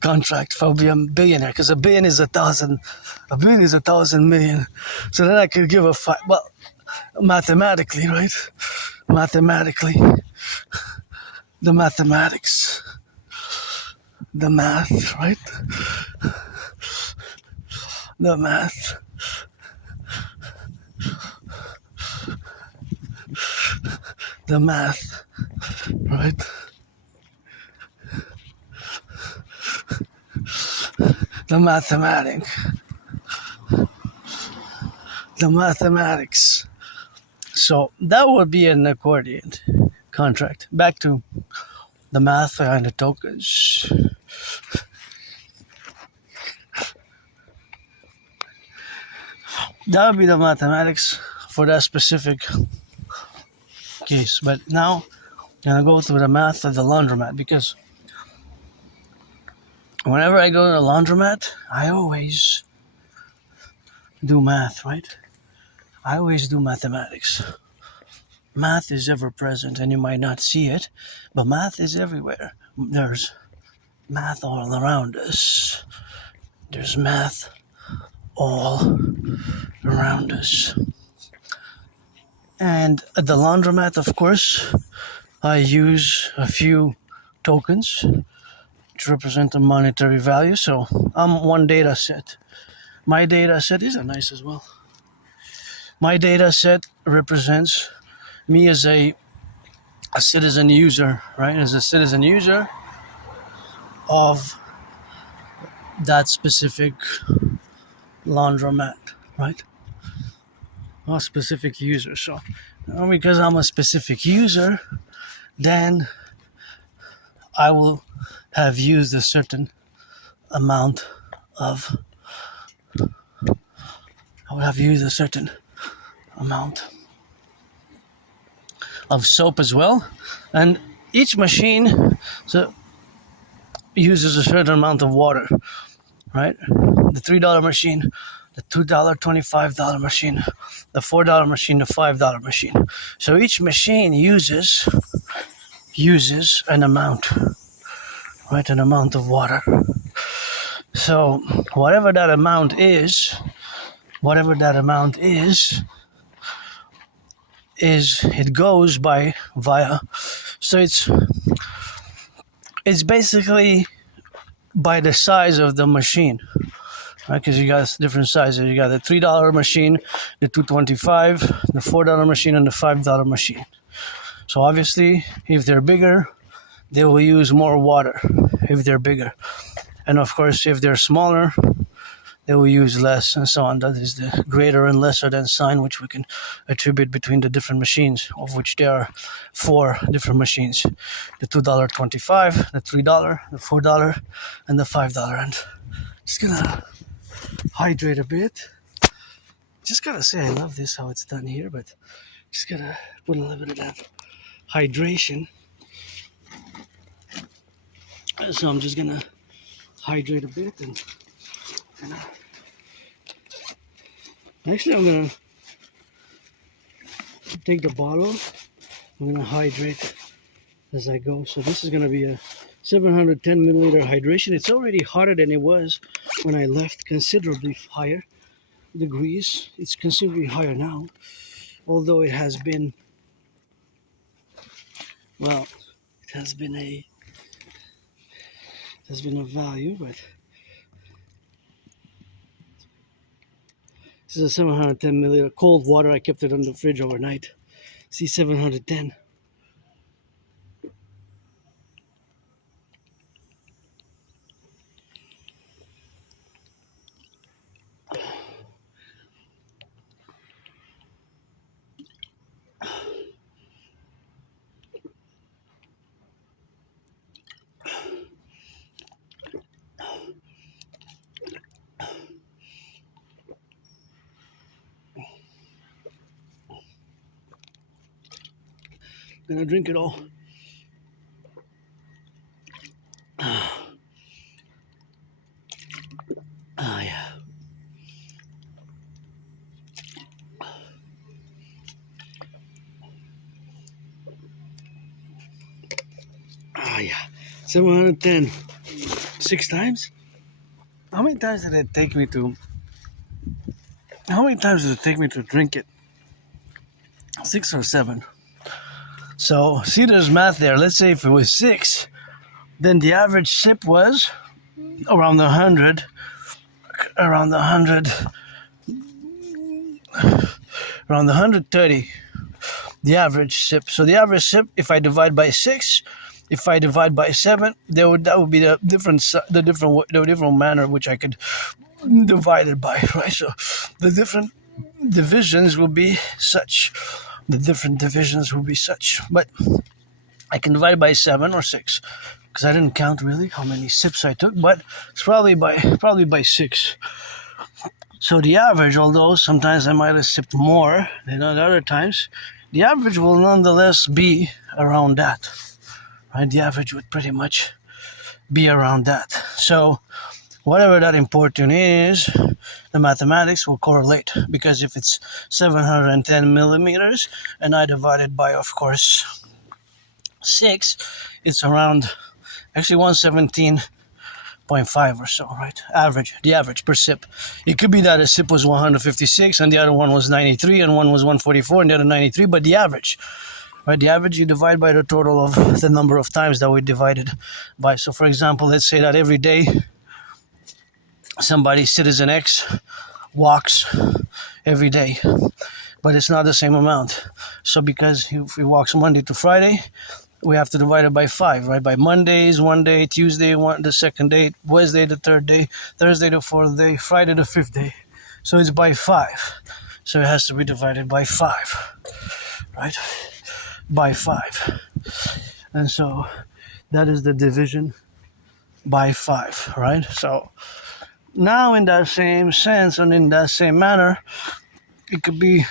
contract for be a billionaire, because a billion is 1,000 million. So then I could give mathematically, right? Mathematically, the mathematics, the math, right? The math. The math, right? The mathematics. So that would be an accordion contract. Back to the math behind the tokens. That would be the mathematics for that specific case. But now I'm gonna go through the math of the laundromat, because whenever I go to the laundromat, I always do math, right? I always do mathematics. Math is ever present, and you might not see it, but math is everywhere. There's math all around us. There's math all around us. And at the laundromat, of course, I use a few tokens to represent a monetary value. So I'm one data set. My data set is nice as well. My data set represents me as a citizen user, right? As a citizen user of that specific laundromat, right? A specific user. So because I'm a specific user, then I will have used a certain amount of soap as well. And each machine uses a certain amount of water, right? The $3 machine, the $2, $25 machine, the $4 machine, the $5 machine. So each machine uses an amount, right? An amount of water. So whatever that amount is, it goes via. So it's basically by the size of the machine, right? Because you got different sizes. You got the $3 machine, the $2.25, the $4 machine, and the $5 machine. So obviously, if they're bigger, they will use more water. If they're bigger, and of course, if they're smaller, they will use less, and so on. That is the greater and lesser than sign, which we can attribute between the different machines, of which there are 4 different machines: the $2.25, the $3, the $4, and the $5. And just gonna hydrate a bit. Just gotta say, I love this how it's done here, but just gotta put a little bit of that hydration. So I'm just gonna hydrate a bit and actually I'm gonna take the bottle. I'm gonna hydrate as I go. So this is gonna be a 710 milliliter hydration. It's already hotter than it was when I left, considerably higher degrees. It's considerably higher now, although it has been, well, it has been a value, but this is a 710 milliliter cold water. I kept it on the fridge overnight. See, 710. Gonna drink it all. Yeah. Yeah. 710. 6 times? How many times does it take me to drink it? 6 or 7. So see, there's math there. Let's say if it was 6, then the average sip was around 100. Around 130. The average sip. So the average sip, if I divide by 6, if I divide by 7, that would be the different manner which I could divide it by, right? So the different divisions will be such. But I can divide by 7 or 6, because I didn't count really how many sips I took, but it's probably by 6. So the average, although sometimes I might have sipped more than other times, the average will nonetheless be around that, right? The average would pretty much be around that. So whatever that important is, the mathematics will correlate, because if it's 710 millimeters and I divide it by, of course, 6, it's around actually 117.5 or so, right? The average per sip. It could be that a sip was 156 and the other one was 93 and one was 144 and the other 93, but the average, right? The average you divide by the total of the number of times that we divided by. So for example, let's say that every day somebody, citizen X, walks every day, but it's not the same amount. So because if he walks Monday to Friday, we have to divide it by 5, right? By Mondays, 1 day, Tuesday, the second day, Wednesday, the third day, Thursday, the fourth day, Friday, the fifth day. So it's by 5. So it has to be divided by 5, right? By 5. And so that is the division by 5, right? So now in that same sense and in that same manner, it could be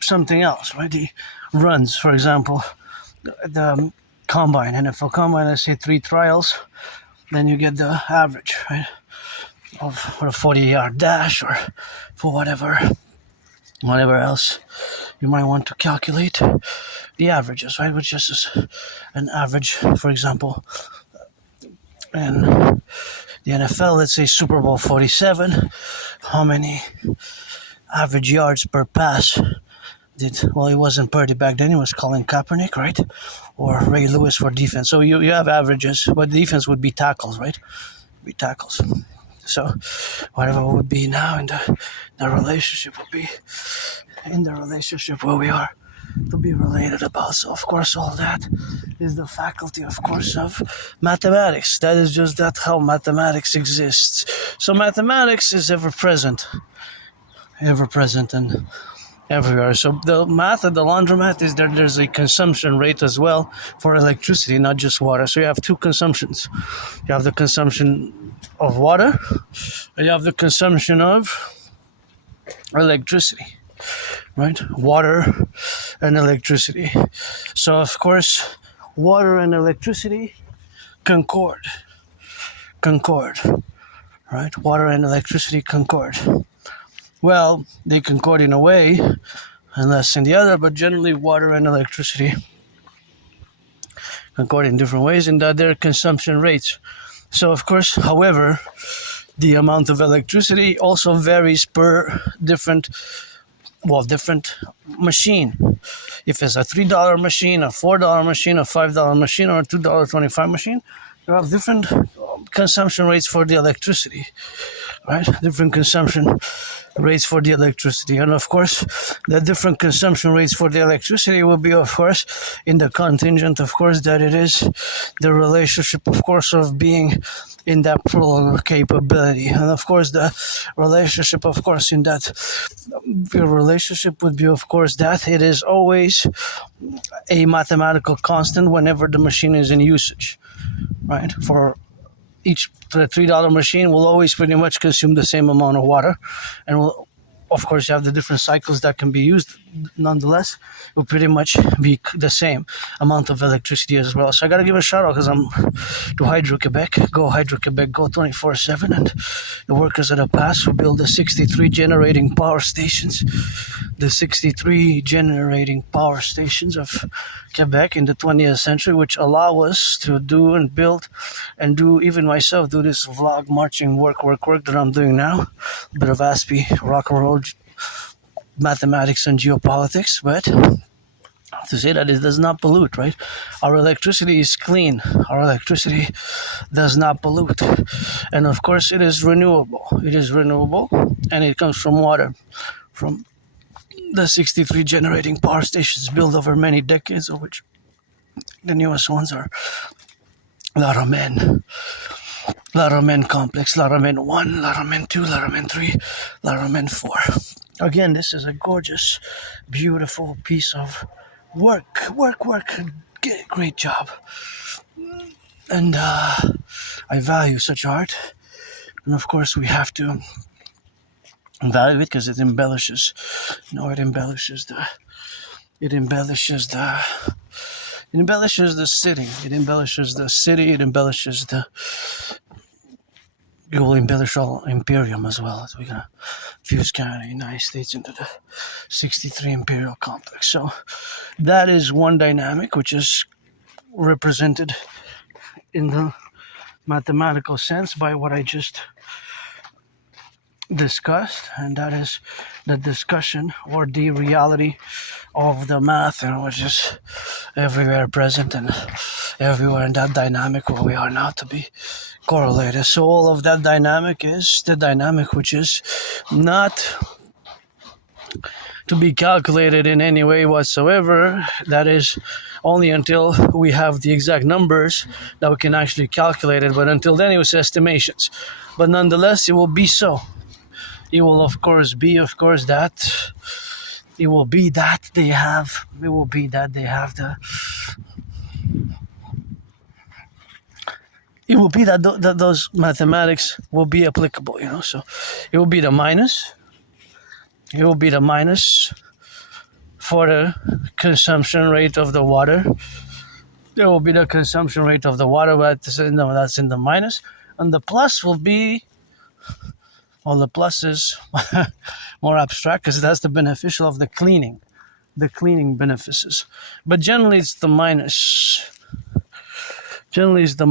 something else, right? The runs, for example, the combine, NFL combine, let's say 3 trials, then you get the average, right? Of a 40-yard dash or for whatever else you might want to calculate the averages, right? Which is an average, for example, and the NFL, let's say Super Bowl 47, how many average yards per pass well, it wasn't Purdy back then, it was Colin Kaepernick, right? Or Ray Lewis for defense. So you have averages, but defense would be tackles, right? Be tackles. So whatever would be now in the relationship would be in the relationship where we are to be related about. So of course all that is the faculty, of course, of mathematics. That is just that how mathematics exists. So mathematics is ever present and everywhere. So the math at the laundromat is there's a consumption rate as well for electricity, not just water. So you have 2 consumptions. You have the consumption of water and you have the consumption of electricity, right? Water and electricity. So of course, water and electricity concord, right? Water and electricity concord. Well, they concord in a way and less in the other, but generally water and electricity concord in different ways in that their consumption rates. So of course, however, the amount of electricity also varies per different machine. If it's a $3 machine, a $4 machine, a $5 machine, or a $2.25 machine, you have different consumption rates for the electricity, right? Different consumption rates for the electricity. And of course, the different consumption rates for the electricity will be, of course, in the contingent, of course, that it is the relationship, of course, of being in that plural capability. And of course, the relationship, of course, in that your relationship would be, of course, that it is always a mathematical constant whenever the machine is in usage, right? For each $3 machine will always pretty much consume the same amount of water, and will, of course, you have the different cycles that can be used. Nonetheless, it will pretty much be the same amount of electricity as well. So I gotta give a shout out because I'm to Hydro-Quebec. Go Hydro-Quebec, go 24/7, and the workers at the past who build the 63 generating power stations. The 63 generating power stations of Quebec in the 20th century, which allow us to do and build and do, even myself, do this vlog marching work that I'm doing now. A bit of Aspie, rock and roll, mathematics and geopolitics, but I have to say that it does not pollute, right? Our electricity is clean. Our electricity does not pollute. And of course, it is renewable. It is renewable, and it comes from water, from the 63 generating power stations built over many decades, of which the newest ones are Laromen Complex, Laromen 1, Laromen 2, Laromen 3, Laromen 4. Again, this is a gorgeous, beautiful piece of work. Great job. And I value such art. And of course, we have to value it because it embellishes, the It embellishes the city. It embellishes the city. It embellishes the. It will embellish all Imperium as well. As we're gonna fuse Canada, United States into the 63 Imperial complex. So that is one dynamic which is represented in the mathematical sense by what I just discussed, and that is the discussion or the reality of the math, and which is everywhere present and everywhere in that dynamic where we are now to be correlated. So all of that dynamic is the dynamic which is not to be calculated in any way whatsoever. That is only until we have the exact numbers that we can actually calculate it, but until then it was estimations. But nonetheless, it will be so. It will of course be that it will be that they have the it will be that those mathematics will be applicable, so it will be the minus for the consumption rate of the water. There will be the consumption rate of the water, but no, that's in the minus, and the plus will be, well, the plus is more abstract because that's the beneficial of the cleaning benefices. But generally it's the minus. Generally it's the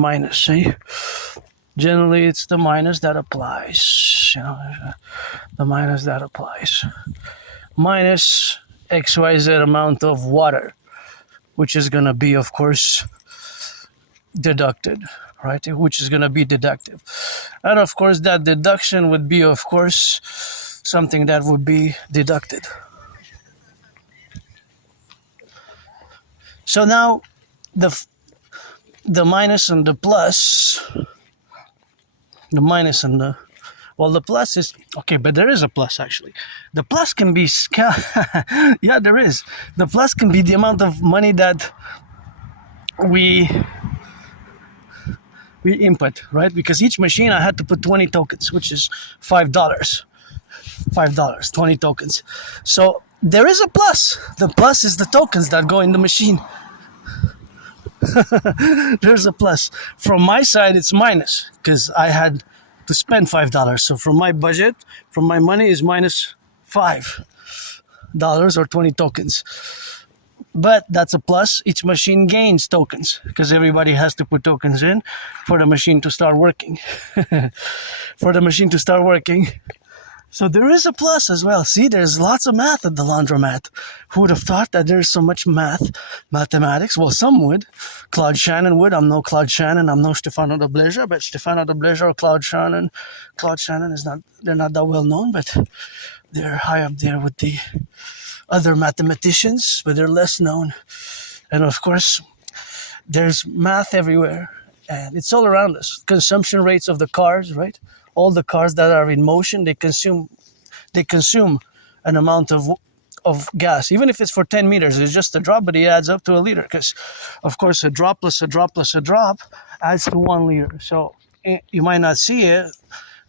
that applies. The minus that applies. Minus XYZ amount of water, which is going to be, of course, deducted, right? Which is going to be deductive. And of course, that deduction would be, of course, something that would be deducted. So now, the minus and the plus, the plus is, okay, but there is a plus actually. The plus can be, yeah, there is. The plus can be the amount of money that we input, right? Because each machine I had to put 20 tokens, which is $5. 20 tokens. So there is a plus. The plus is the tokens that go in the machine. There's a plus. From my side, it's minus because I had to spend $5. So from my budget, from my money is minus $5 or 20 tokens. But that's a plus. Each machine gains tokens because everybody has to put tokens in for the machine to start working. So there is a plus as well. See, there's lots of math at the laundromat. Who would have thought that there's so much mathematics? Well, some would. Claude Shannon would. I'm no Claude Shannon. I'm no Stefano da Bleja, but Stefano da Bleja or Claude Shannon is not, they're not that well known, but they're high up there with the other mathematicians, but they're less known. And of course, there's math everywhere, and it's all around us. Consumption rates of the cars, right? All the cars that are in motion, they consume an amount of gas, even if it's for 10 meters. It's just a drop, but it adds up to a liter, because of course a drop plus a drop plus a drop adds to 1 liter. So you might not see it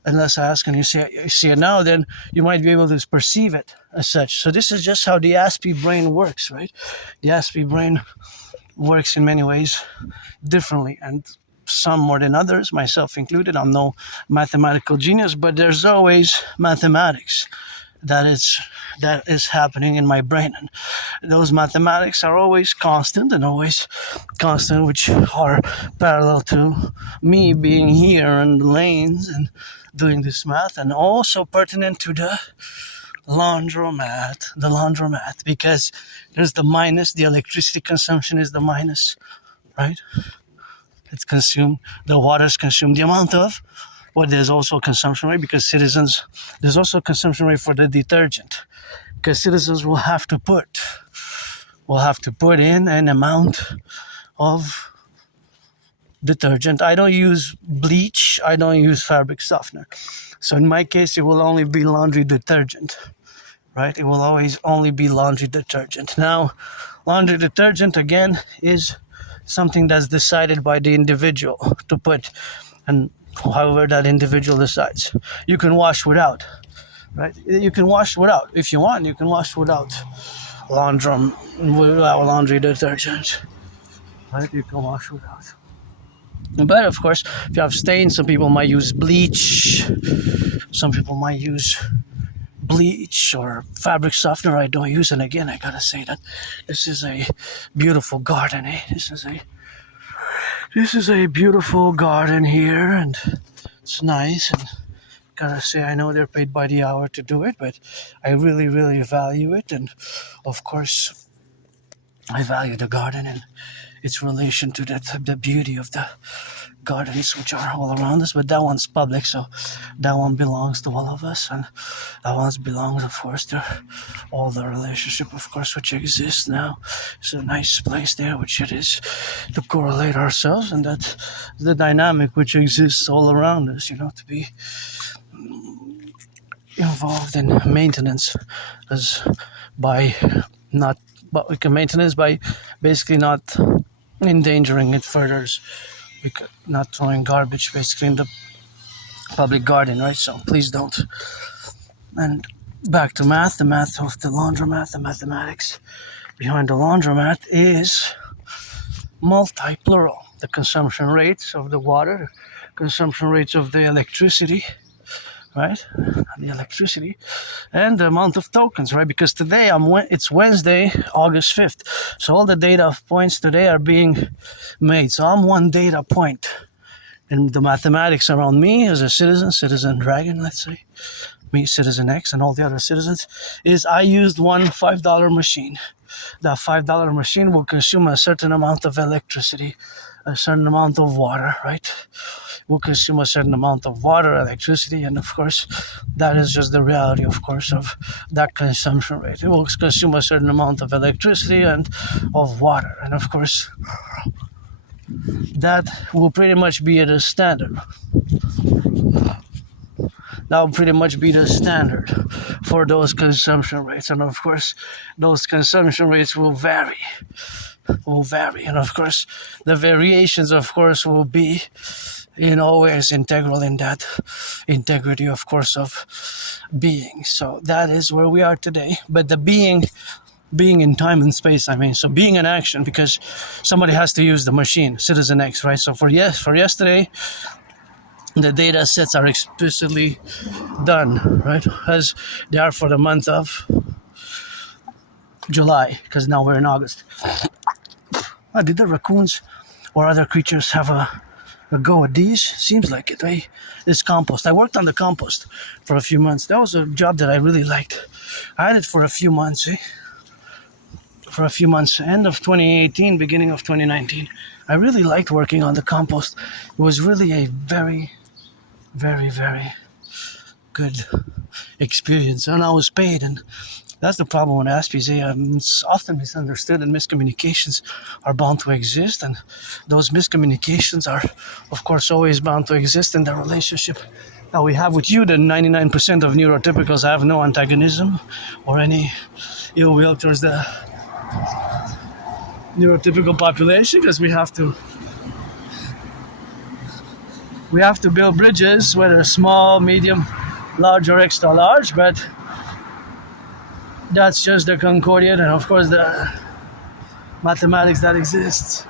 unless I ask and you see it now, then you might be able to perceive it as such. So this is just how the Aspie brain works, right? The Aspie brain works in many ways differently, and some more than others, myself included. I'm no mathematical genius, but there's always mathematics that is happening in my brain, and those mathematics are always constant, which are parallel to me being here in the lanes and doing this math, and also pertinent to the laundromat, because there's the minus. The electricity consumption is the minus, right? It's consumed, the water's consumed, the amount of, well, there's also a consumption rate because citizens, there's also a consumption rate for the detergent, because citizens will have to put in an amount of detergent. I don't use bleach, I don't use fabric softener. So in my case, it will only be laundry detergent, right? It will always only be laundry detergent. Now, laundry detergent, again, is something that's decided by the individual to put, and however that individual decides. You can wash without, right? You can wash without. If you want, you can wash without laundry detergent. Right, you can wash without. But of course, if you have stains, some people might use bleach. Some people might use bleach or fabric softener. I don't use. And again, I gotta say that this is a beautiful garden. This is a beautiful garden here, and it's nice. And gotta say, I know they're paid by the hour to do it, but I really, really value it. And of course, I value the garden and its relation to the beauty of the gardens which are all around us. But that one's public, so that one belongs to all of us, and that one belongs, of course, to all the relationship, of course, which exists now. It's a nice place there, which it is to correlate ourselves, and that's the dynamic which exists all around us, to be involved in maintenance as by not but we can maintenance by basically not endangering it further, not throwing garbage basically in the public garden, right? So please don't. And back to math, the math of the laundromat, the mathematics behind the laundromat is multi-plural. The consumption rates of the water, consumption rates of the electricity, right? The electricity and the amount of tokens, right? Because today it's Wednesday, August 5th. So all the data points today are being made. So I'm one data point. And the mathematics around me as a citizen dragon, let's say, me, citizen X, and all the other citizens, is I used one $5 machine. That $5 machine will consume a certain amount of electricity, a certain amount of water, right? Will consume a certain amount of water, electricity, and of course, that is just the reality, of course, of that consumption rate. It will consume a certain amount of electricity and of water, and of course, that will pretty much be the standard. That will pretty much be the standard for those consumption rates, and of course, those consumption rates will vary, and of course, the variations, of course, will be always integral in that integrity, of course, of being. So that is where we are today. But the being in time and space, so being in action, because somebody has to use the machine, citizen X, right? So for yesterday, the data sets are explicitly done, right? As they are for the month of July, because now we're in August. Did the raccoons or other creatures have a go at these? Seems like it, right? This compost. I worked on the compost for a few months. That was a job that I really liked. I had it for a few months, For a few months, end of 2018, beginning of 2019. I really liked working on the compost. It was really a very, very, very good experience. And I was paid, and that's the problem with Aspie. It's often misunderstood, and miscommunications are bound to exist, and those miscommunications are, of course, always bound to exist in the relationship that we have with you. The 99% of neurotypicals have no antagonism or any ill will towards the neurotypical population, because we have to build bridges, whether small, medium, large, or extra large, but that's just the concordian and of course the mathematics that exists.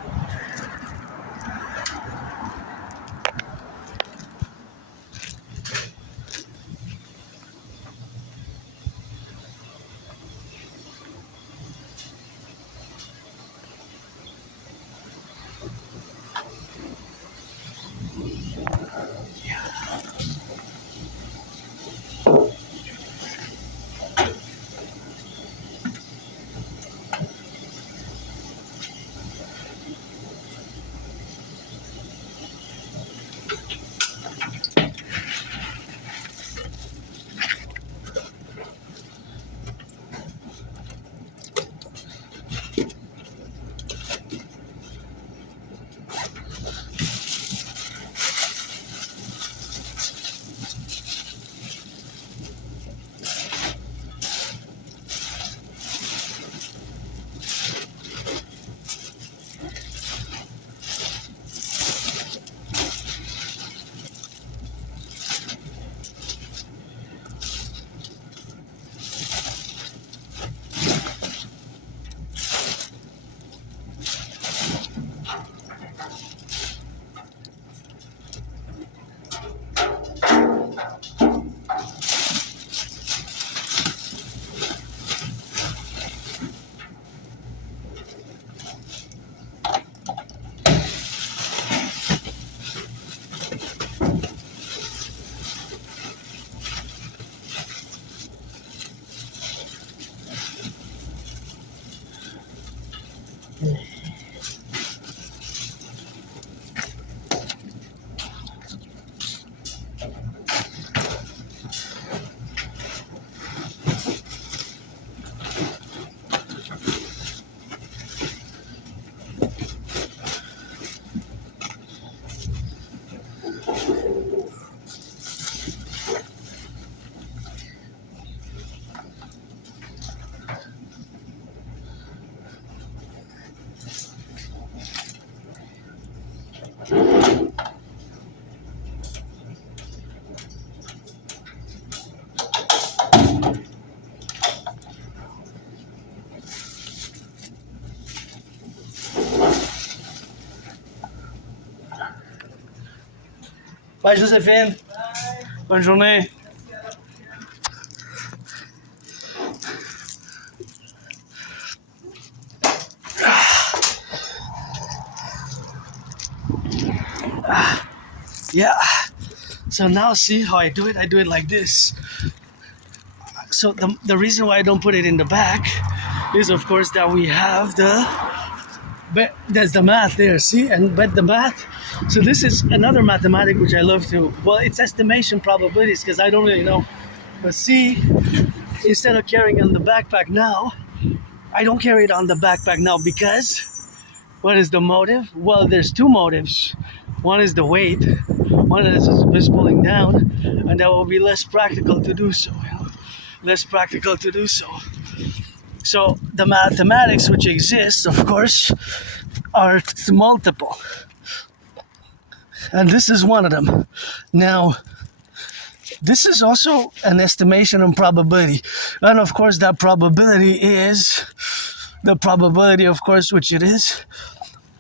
Bye, Joséphine. Bonne journée. Yeah. So now see how I do it? I do it like this. So the reason why I don't put it in the back is, of course, that we have but there's the math there, see? But the math, so this is another mathematic which I love to, well, it's estimation probabilities because I don't really know. But see, instead of carrying on the backpack now, I don't carry it on the backpack now because what is the motive? Well, there's two motives. One is the weight, one is just pulling down, and that will be less practical to do so. Less practical to do so. So the mathematics which exists, of course, are multiple. And this is one of them. Now, this is also an estimation on probability. And of course, that probability is, the probability, of course, which it is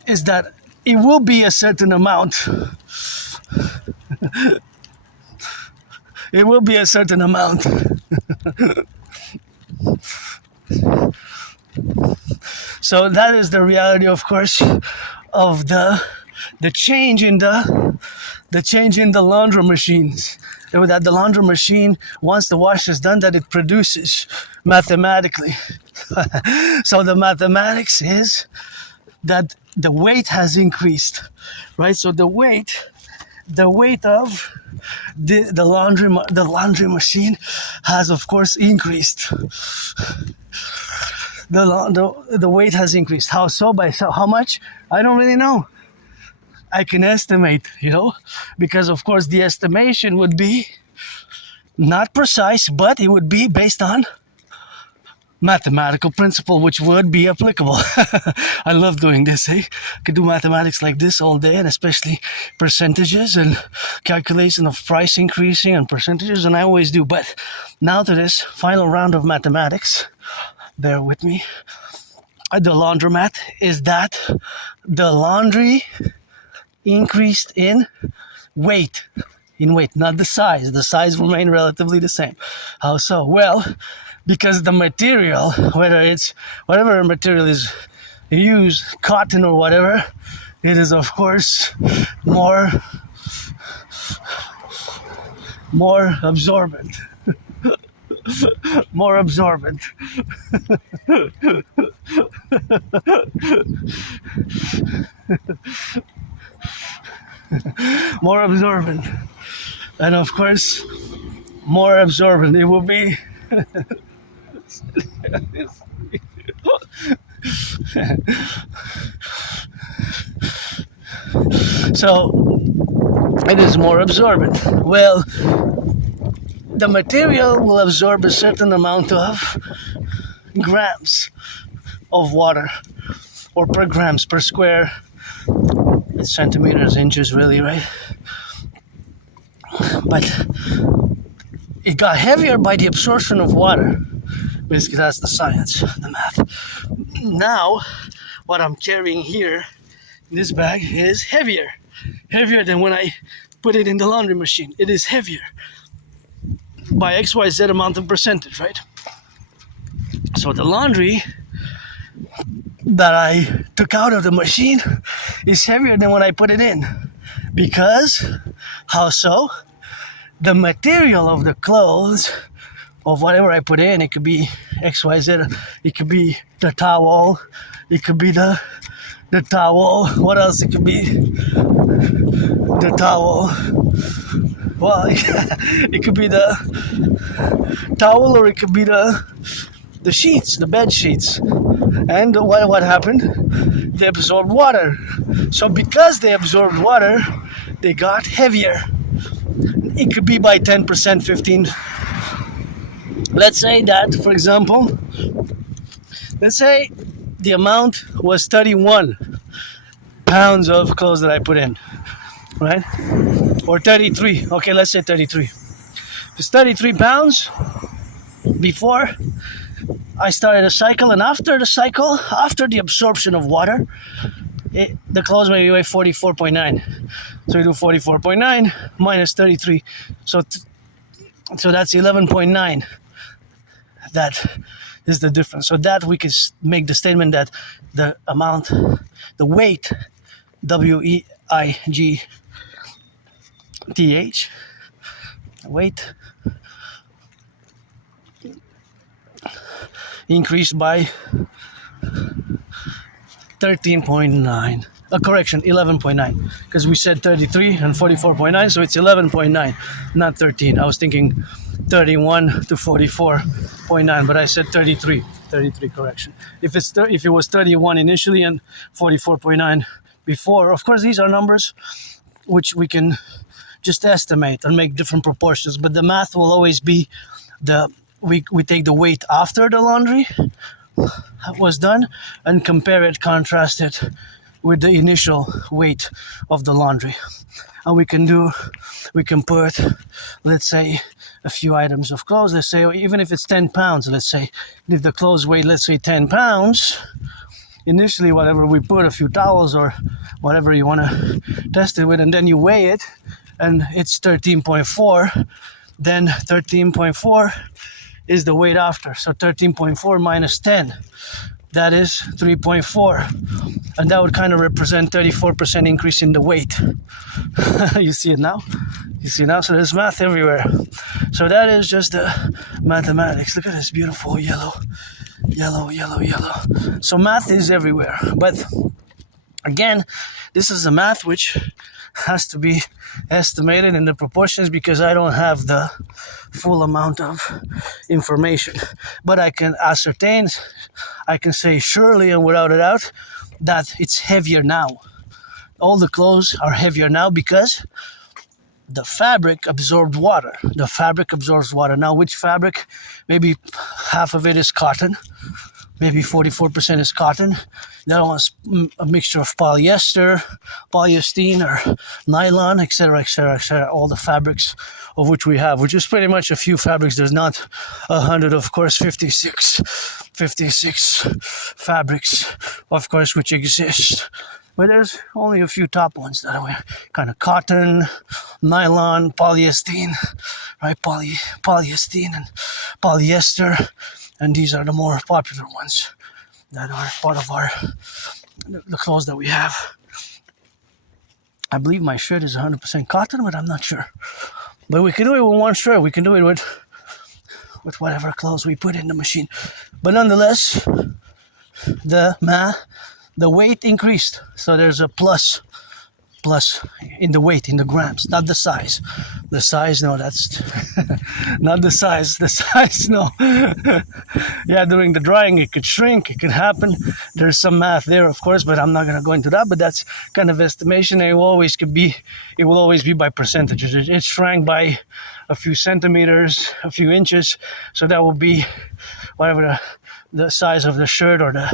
that it will be a certain amount. It will be a certain amount. So that is the reality, of course, of the change in the laundry machines. That the laundry machine, once the wash is done, that it produces mathematically. So the mathematics is that the weight has increased, right? So the weight of the laundry machine has, of course, increased. The weight has increased. How so? By how much? I don't really know. I can estimate, because of course the estimation would be not precise, but it would be based on mathematical principle, which would be applicable. I love doing this. I could do mathematics like this all day, and especially percentages and calculation of price increasing and percentages, and I always do. But now to this final round of mathematics, bear with me. The laundromat is that the laundry increased in weight, not the size. The size remained relatively the same. How so? Well, because the material, whatever material is used, cotton or whatever, it is of course more absorbent. More absorbent. More absorbent. And of course, more absorbent it will be. So it is more absorbent. Well, the material will absorb a certain amount of grams of water, or per grams per square. It's centimeters, inches, really, right? But it got heavier by the absorption of water. Basically, that's the science, the math. Now, what I'm carrying here in this bag is heavier than when I put it in the laundry machine. It is heavier by XYZ amount of percentage, right? So the laundry that I took out of the machine is heavier than when I put it in. Because, how so? The material of the clothes of whatever I put in. It could be XYZ, it could be the towel, it could be the towel. What else? It could be the towel. Well, it could be the towel, or it could be the sheets, the bed sheets. And what happened? They absorbed water. So because they absorbed water, they got heavier. It could be by 10%, 15. Let's say that, for example, let's say the amount was 31 pounds of clothes that I put in, right? Or 33. Okay, let's say 33. If it's 33 pounds, before I started a cycle, and after the cycle, after the absorption of water, the clothes maybe weigh 44.9. So we do 44.9 minus 33. So that's 11.9. That is the difference. So that we can make the statement that the amount, the weight, WEIGTH, weight increased by 13.9. Correction, 11.9. Because we said 33 and 44.9, so it's 11.9, not 13. I was thinking 31 to 44.9, but I said 33. 33, correction. If it was 31 initially and 44.9 before, of course these are numbers which we can just estimate and make different proportions, but the math will always be we take the weight after the laundry was done and compare it, contrast it with the initial weight of the laundry. And we can put, let's say, a few items of clothes. Let's say, even if it's 10 pounds, let's say, if the clothes weigh, let's say, 10 pounds, initially, whatever we put, a few towels or whatever you want to test it with, and then you weigh it, and it's 13.4, then 13.4 is the weight after. So 13.4 minus 10, that is 3.4. And that would kind of represent 34% increase in the weight. You see it now? So there's math everywhere. So that is just the mathematics. Look at this beautiful yellow. So math is everywhere. But again, this is a math which has to be estimated in the proportions because I don't have the full amount of information. But I can ascertain, I can say surely and without a doubt that it's heavier now. All the clothes are heavier now because the fabric absorbed water. The fabric absorbs water. Now, which fabric? Maybe half of it is cotton. Maybe 44% is cotton. The other one's a mixture of polyester, polyester, or nylon, etc., etc., etc. All the fabrics of which we have, which is pretty much a few fabrics. There's not 100, of course, 56 fabrics, of course, which exist. But there's only a few top ones that are kind of cotton, nylon, polyester, right? Polyester and polyester. And these are the more popular ones that are part of the clothes that we have. I believe my shirt is 100% cotton, but I'm not sure. But we can do it with one shirt. We can do it with whatever clothes we put in the machine. But nonetheless, the weight increased. So there's a plus in the weight, in the grams, not the size. The size, no, that's not the size. The size, no. Yeah, during the drying, it could shrink. It could happen. There's some math there, of course, but I'm not going to go into that. But that's kind of estimation. It will always be by percentages. It shrank by a few centimeters, a few inches. So that will be whatever the size of the shirt or the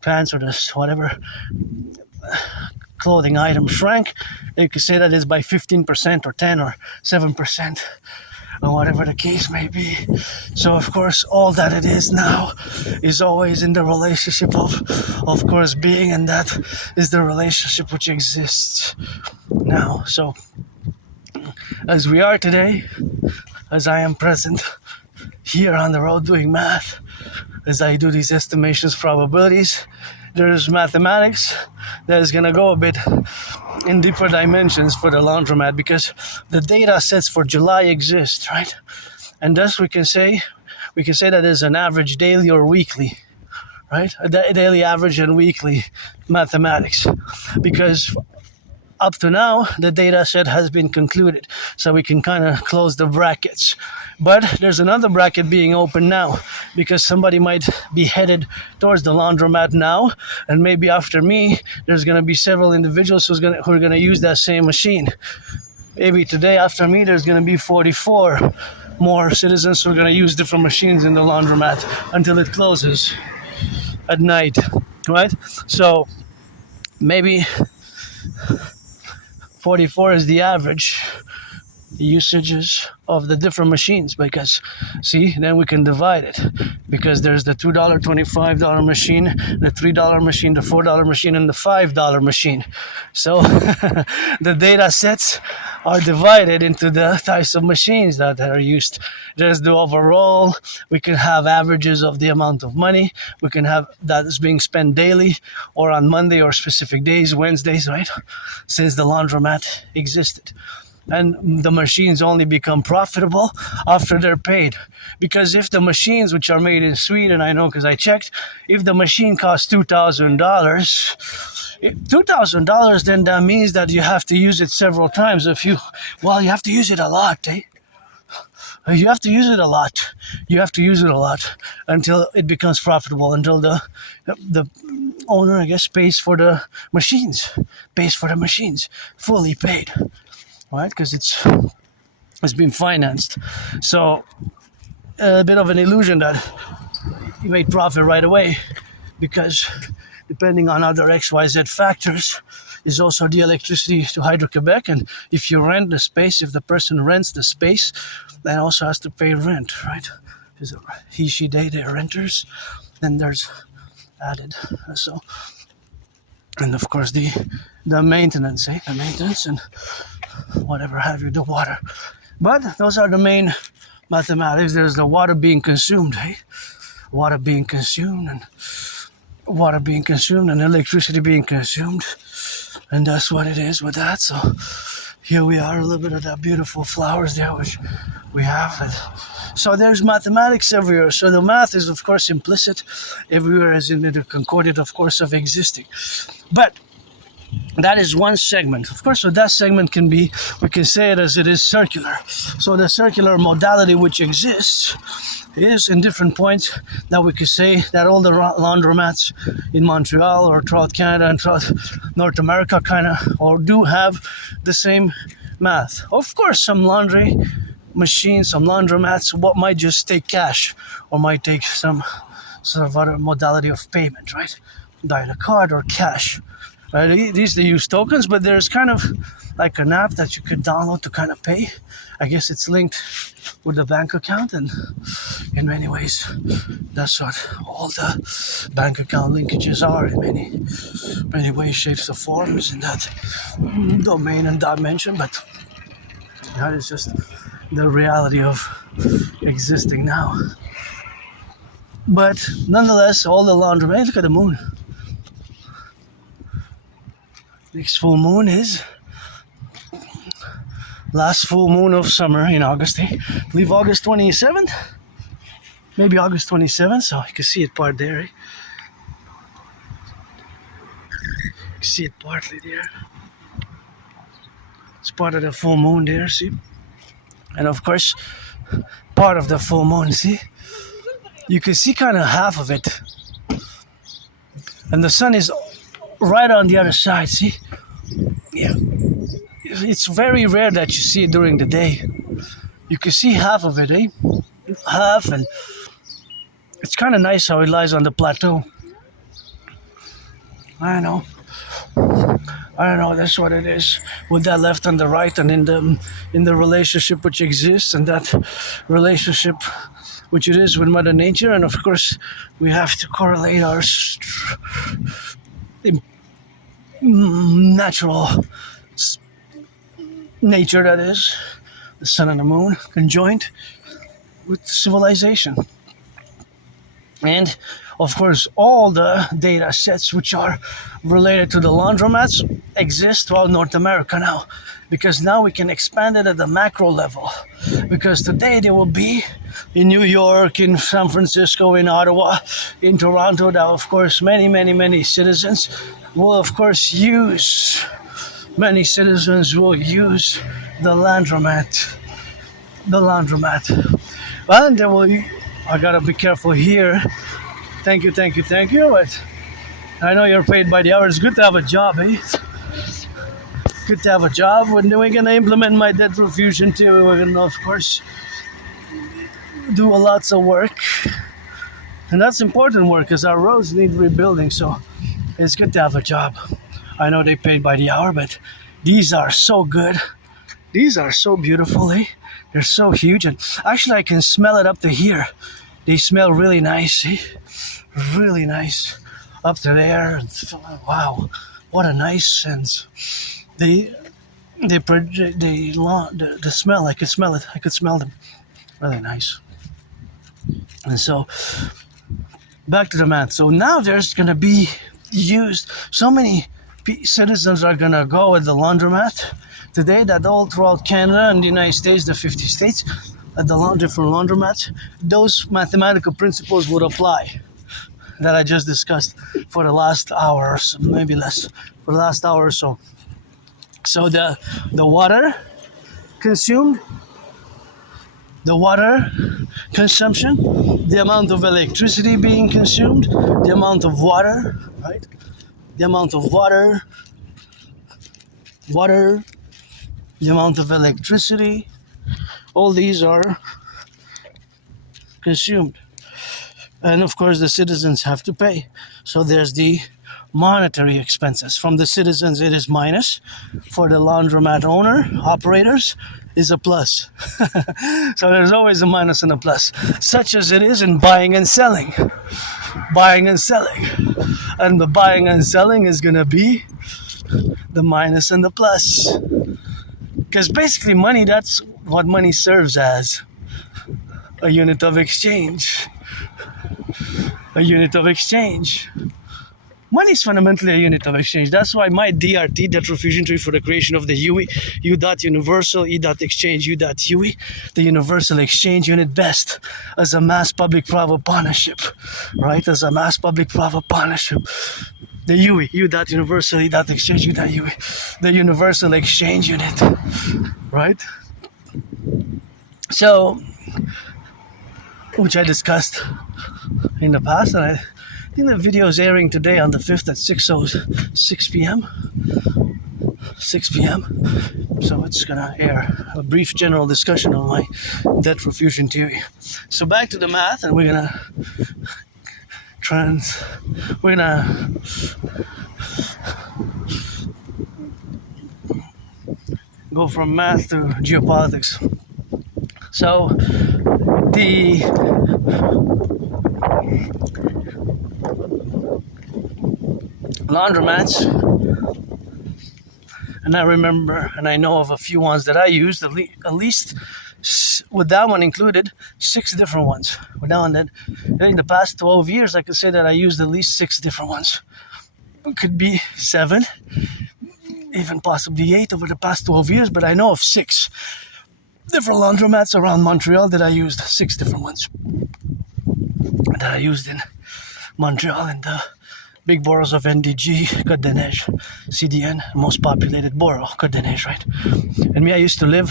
pants or the whatever clothing item shrank. You could say that is by 15% or 10 or 7% or whatever the case may be. So of course all that it is now is always in the relationship of course being, and that is the relationship which exists now. So as we are today, as I am present here on the road doing math, as I do these estimations, probabilities, there's mathematics that is going to go a bit in deeper dimensions for the laundromat because the data sets for July exist, right? and thus we can say that is an average daily or weekly, right? A daily average and weekly mathematics, because up to now the data set has been concluded, so we can kind of close the brackets. But there's another bracket being opened now, because somebody might be headed towards the laundromat now, and maybe after me there's going to be several individuals who are going to use that same machine. Maybe today after me there's going to be 44 more citizens who are going to use different machines in the laundromat until it closes at night, right? So maybe 44 is the average usages of the different machines, because see, then we can divide it, because there's the $2, $25 machine, the $3 machine, the $4 machine, and the $5 machine. So the data sets are divided into the types of machines that are used. There's the overall, we can have averages of the amount of money, we can have that is being spent daily or on Monday or specific days, Wednesdays, right, since the laundromat existed. And the machines only become profitable after they're paid. Because if the machines, which are made in Sweden, I know because I checked, if the machine costs $2,000, then that means that you have to use it several times. You have to use it a lot, eh? You have to use it a lot. You have to use it a lot until it becomes profitable, until the owner, I guess, pays for the machines, fully paid. Right, because it's been financed. So a bit of an illusion that you made profit right away, because depending on other XYZ factors is also the electricity to Hydro-Quebec, and if you rent the space, if the person rents the space, then also has to pay rent, right? Is he, she, they're renters, then there's added. So, and of course the maintenance, the maintenance and whatever have you, the water. But those are the main mathematics. There's the water being consumed, water being consumed and electricity being consumed, and that's what it is with that. So here we are, a little bit of that beautiful flowers there, which we have. So there's mathematics everywhere. So the math is of course implicit everywhere, as in the concordant, of course, of existing. But that is one segment. Of course, so that segment can be, we can say it as it is circular. So the circular modality which exists is in different points that we could say that all the laundromats in Montreal or throughout Canada and throughout North America kind of, or do have the same math. Of course, some laundry machines, some laundromats, what might just take cash or might take some sort of other modality of payment, right? Dial a card or cash. Right, these they use tokens, but there's kind of like an app that you could download to kind of pay. I guess it's linked with the bank account, and in many ways, that's what all the bank account linkages are in many ways, shapes, or forms in that domain and dimension. But that is just the reality of existing now. But nonetheless, all the laundromats. Look at the moon. Next full moon is last full moon of summer in August. I believe August 27th, maybe August 27th. So you can see it part there. You can see it partly there. It's part of the full moon there. See, and of course, part of the full moon. See, you can see kind of half of it, and the sun is right on the other side, see? Yeah. It's very rare that you see it during the day. You can see half of it, Half, and it's kind of nice how it lies on the plateau. I don't know, that's what it is. With that left and the right, and in the relationship which exists, and that relationship which it is with Mother Nature, and of course we have to correlate our natural nature, that is the sun and the moon conjoined with civilization. And of course, all the data sets which are related to the laundromats exist throughout North America now, because now we can expand it at the macro level. Because today they will be in New York, in San Francisco, in Ottawa, in Toronto. Now, of course, many citizens will, of course, use. Many citizens will use the laundromat. The laundromat. Well, and they will. I gotta be careful here. Thank you. But I know you're paid by the hour. It's good to have a job, eh? Good to have a job. When we're gonna implement my debt profusion too, we're gonna, of course, do lots of work, and that's important work because our roads need rebuilding. So it's good to have a job. I know they paid by the hour, but these are so good. These are so beautiful, eh? They're so huge, and actually I can smell it up to here. They smell really nice, eh? Really nice up to there. Wow, what a nice sense. The smell. I could smell it. I could smell them. Really nice. And so back to the math. So now there's gonna be used. So many citizens are gonna go at the laundromat today. That all throughout Canada and the United States, the 50 states, at the different laundromats, those mathematical principles would apply that I just discussed for the last hour, or so, maybe less, for the last hour or so. So the water consumed, the water consumption, the amount of electricity being consumed, the amount of water, right? The amount of water, the amount of electricity, all these are consumed. And of course, the citizens have to pay. So there's the monetary expenses. From the citizens, it is minus. For the laundromat owner, operators, is a plus. So there's always a minus and a plus, such as it is in buying and selling. Buying and selling. And the buying and selling is going to be the minus and the plus. Because basically money, that's what money serves as. A unit of exchange. A unit of exchange. Money is fundamentally a unit of exchange. That's why my DRT, debt refusion tree for the creation of the UE, U dot universal, E dot exchange, U dot UE, the universal exchange unit, best as a mass public private partnership, right? As a mass public private partnership. The UE, U dot universal, E dot exchange, U dot UE, the universal exchange unit, right? So, which I discussed in the past, and I think the video is airing today on the 5th at 6 p.m. 6 p.m. So it's gonna air a brief general discussion on my debt profusion theory. So back to the math, and we're gonna go from math to geopolitics. So the laundromats, and I remember, and I know of a few ones that I used, at least with that one included, 6 different ones. With that one, that in the past 12 years, I could say that I used at least 6 different ones. It could be 7, even possibly 8 over the past 12 years, but I know of 6 different laundromats around Montreal that I used. 6 different ones that I used in Montreal and the big boroughs of NDG, Côte-des-Neiges, CDN, most populated borough, Côte-des-Neiges, right? And me, I used to live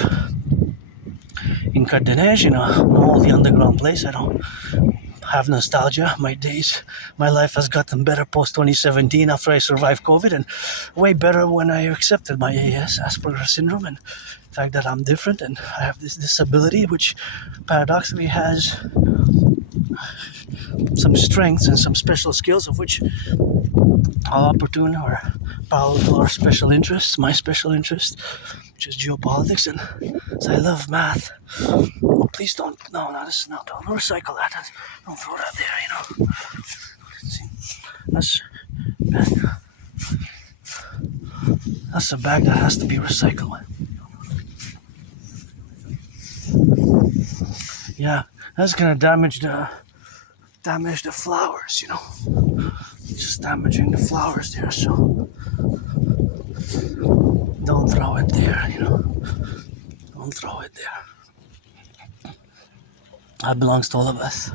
in Côte-des-Neiges, in a moldy underground place. I don't have nostalgia. My life has gotten better post 2017 after I survived COVID, and way better when I accepted my AS, Asperger's syndrome, and the fact that I'm different and I have this disability, which paradoxically has some strengths and some special skills, of which all opportune or palatable or special interests, my special interest, which is geopolitics, and so I love math. Oh, please don't, no, this is not, don't recycle that, don't throw that there, that's a bag that has to be recycled. Yeah, that's gonna damage damage the flowers, just damaging the flowers there, so don't throw it there, don't throw it there. That belongs to all of us.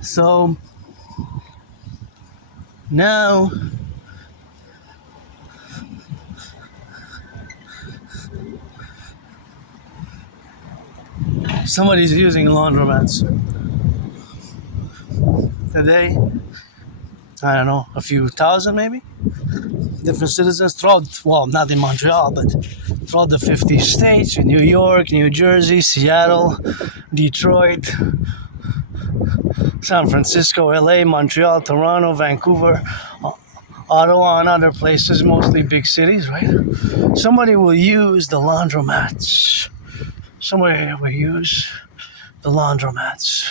So now somebody's using laundromats today. I don't know, a few thousand maybe, different citizens throughout, well, not in Montreal, but throughout the 50 states, in New York, New Jersey, Seattle, Detroit, San Francisco, LA, Montreal, Toronto, Vancouver, Ottawa, and other places, mostly big cities, right? Somebody will use the laundromats. Somebody will use the laundromats,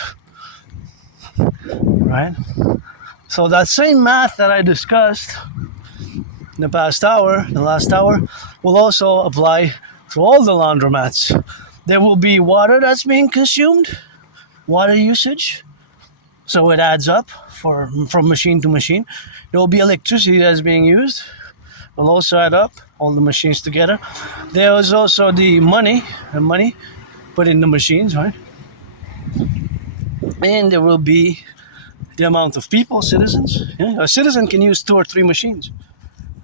right? So that same math that I discussed in the last hour, will also apply to all the laundromats. There will be water that's being consumed, water usage, so it adds up from machine to machine. There will be electricity that's being used, will also add up, all the machines together. There is also the money put in the machines, right? And there will be the amount of people, citizens. Yeah? A citizen can use 2 or 3 machines.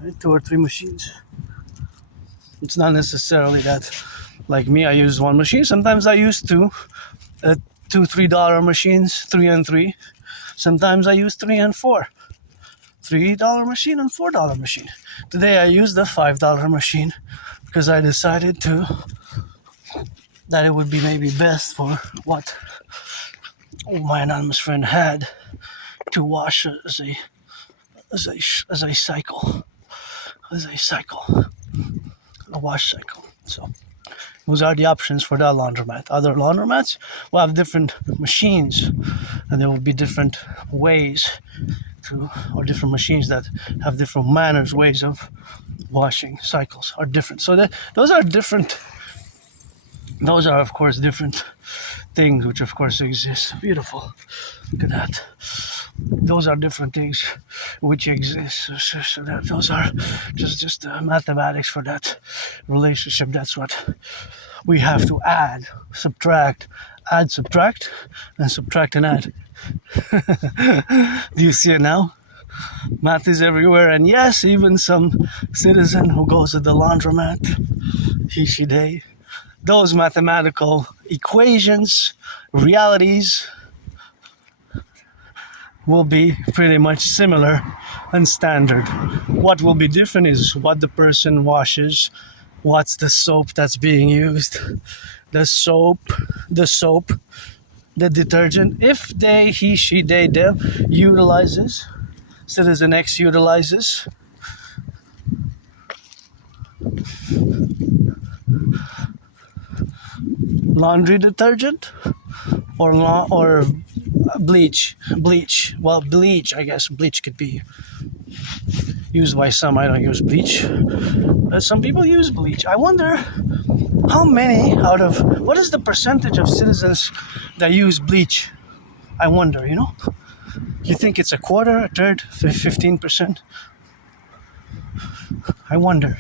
Right? 2 or 3 machines. It's not necessarily that, like me, I use 1 machine. Sometimes I use 2, $2-3 machines, 3 and 3. Sometimes I use 3 and 4. $3 machine and $4 machine. Today I used the $5 machine because I decided that it would be maybe best for what my anonymous friend had to wash as a cycle, a wash cycle. So those are the options for that laundromat. Other laundromats will have different machines, and there will be different ways or different machines that have different manners, ways of washing cycles are different. So those are different. Those are, of course, different things which, of course, exist. Beautiful. Look at that. Those are different things which exist. So that those are just mathematics for that relationship. That's what we have to add, subtract, and subtract and add. Do you see it now? Math is everywhere, and yes, even some citizen who goes to the laundromat, he, she, they, those mathematical equations, realities, will be pretty much similar and standard. What will be different is what the person washes, what's the soap that's being used, the detergent, if they, he, she, they, them utilizes, Citizen X utilizes laundry detergent or bleach. Well, bleach, I guess bleach could be used by some. I don't use bleach. Some people use bleach. I wonder how many what is the percentage of citizens that use bleach? I wonder, You think it's a quarter, a third, 15%? I wonder.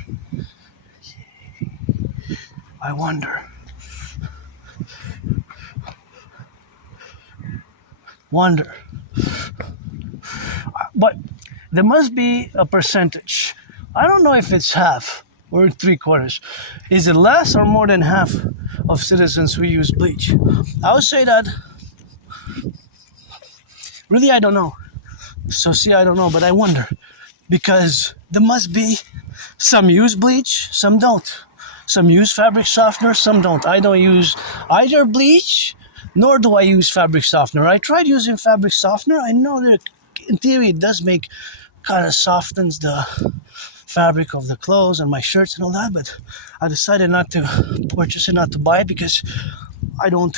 But there must be a percentage. I don't know if it's half or 3/4. Is it less or more than half of citizens who use bleach? I would say that. Really, I don't know. So see, I don't know, but I wonder. Because there must be some use bleach, some don't. Some use fabric softener, some don't. I don't use either bleach, nor do I use fabric softener. I tried using fabric softener. I know that in theory it does kind of softens the fabric of the clothes and my shirts and all that, but I decided not to purchase it, not to buy it, because I don't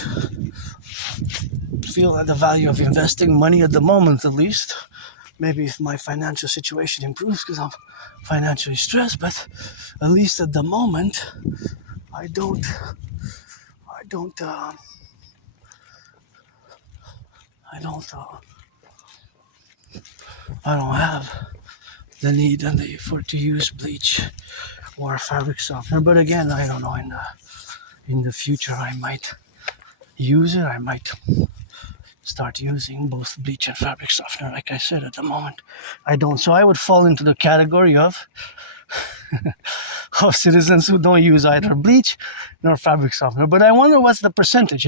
feel at the value of investing money at the moment, at least. Maybe if my financial situation improves, because I'm financially stressed, but at least at the moment, I don't I don't have the need to use bleach or fabric softener. But again, I don't know. In the future, I might use it. I might start using both bleach and fabric softener. Like I said, at the moment, I don't. So I would fall into the category of citizens who don't use either bleach nor fabric softener. But I wonder what's the percentage,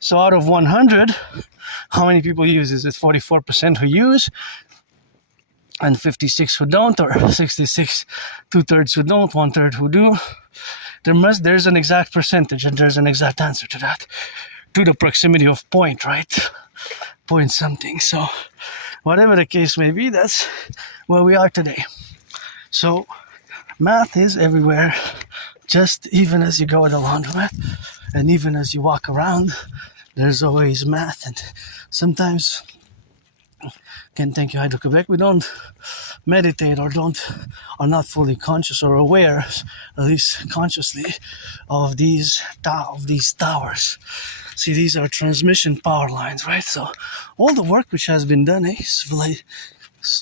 So out of 100, how many people use? Is it 44% who use and 56 who don't, or 66, 2/3 who don't, 1/3 who do? There's an exact percentage, and there's an exact answer to that, to the proximity of point, right? Point something. So whatever the case may be, that's where we are today. So math is everywhere, just even as you go to the laundromat, and even as you walk around, there's always math. And sometimes, again, thank you, Hydro-Quebec, we don't meditate or are not fully conscious or aware, at least consciously, of these towers. See, these are transmission power lines, right? So all the work which has been done, it's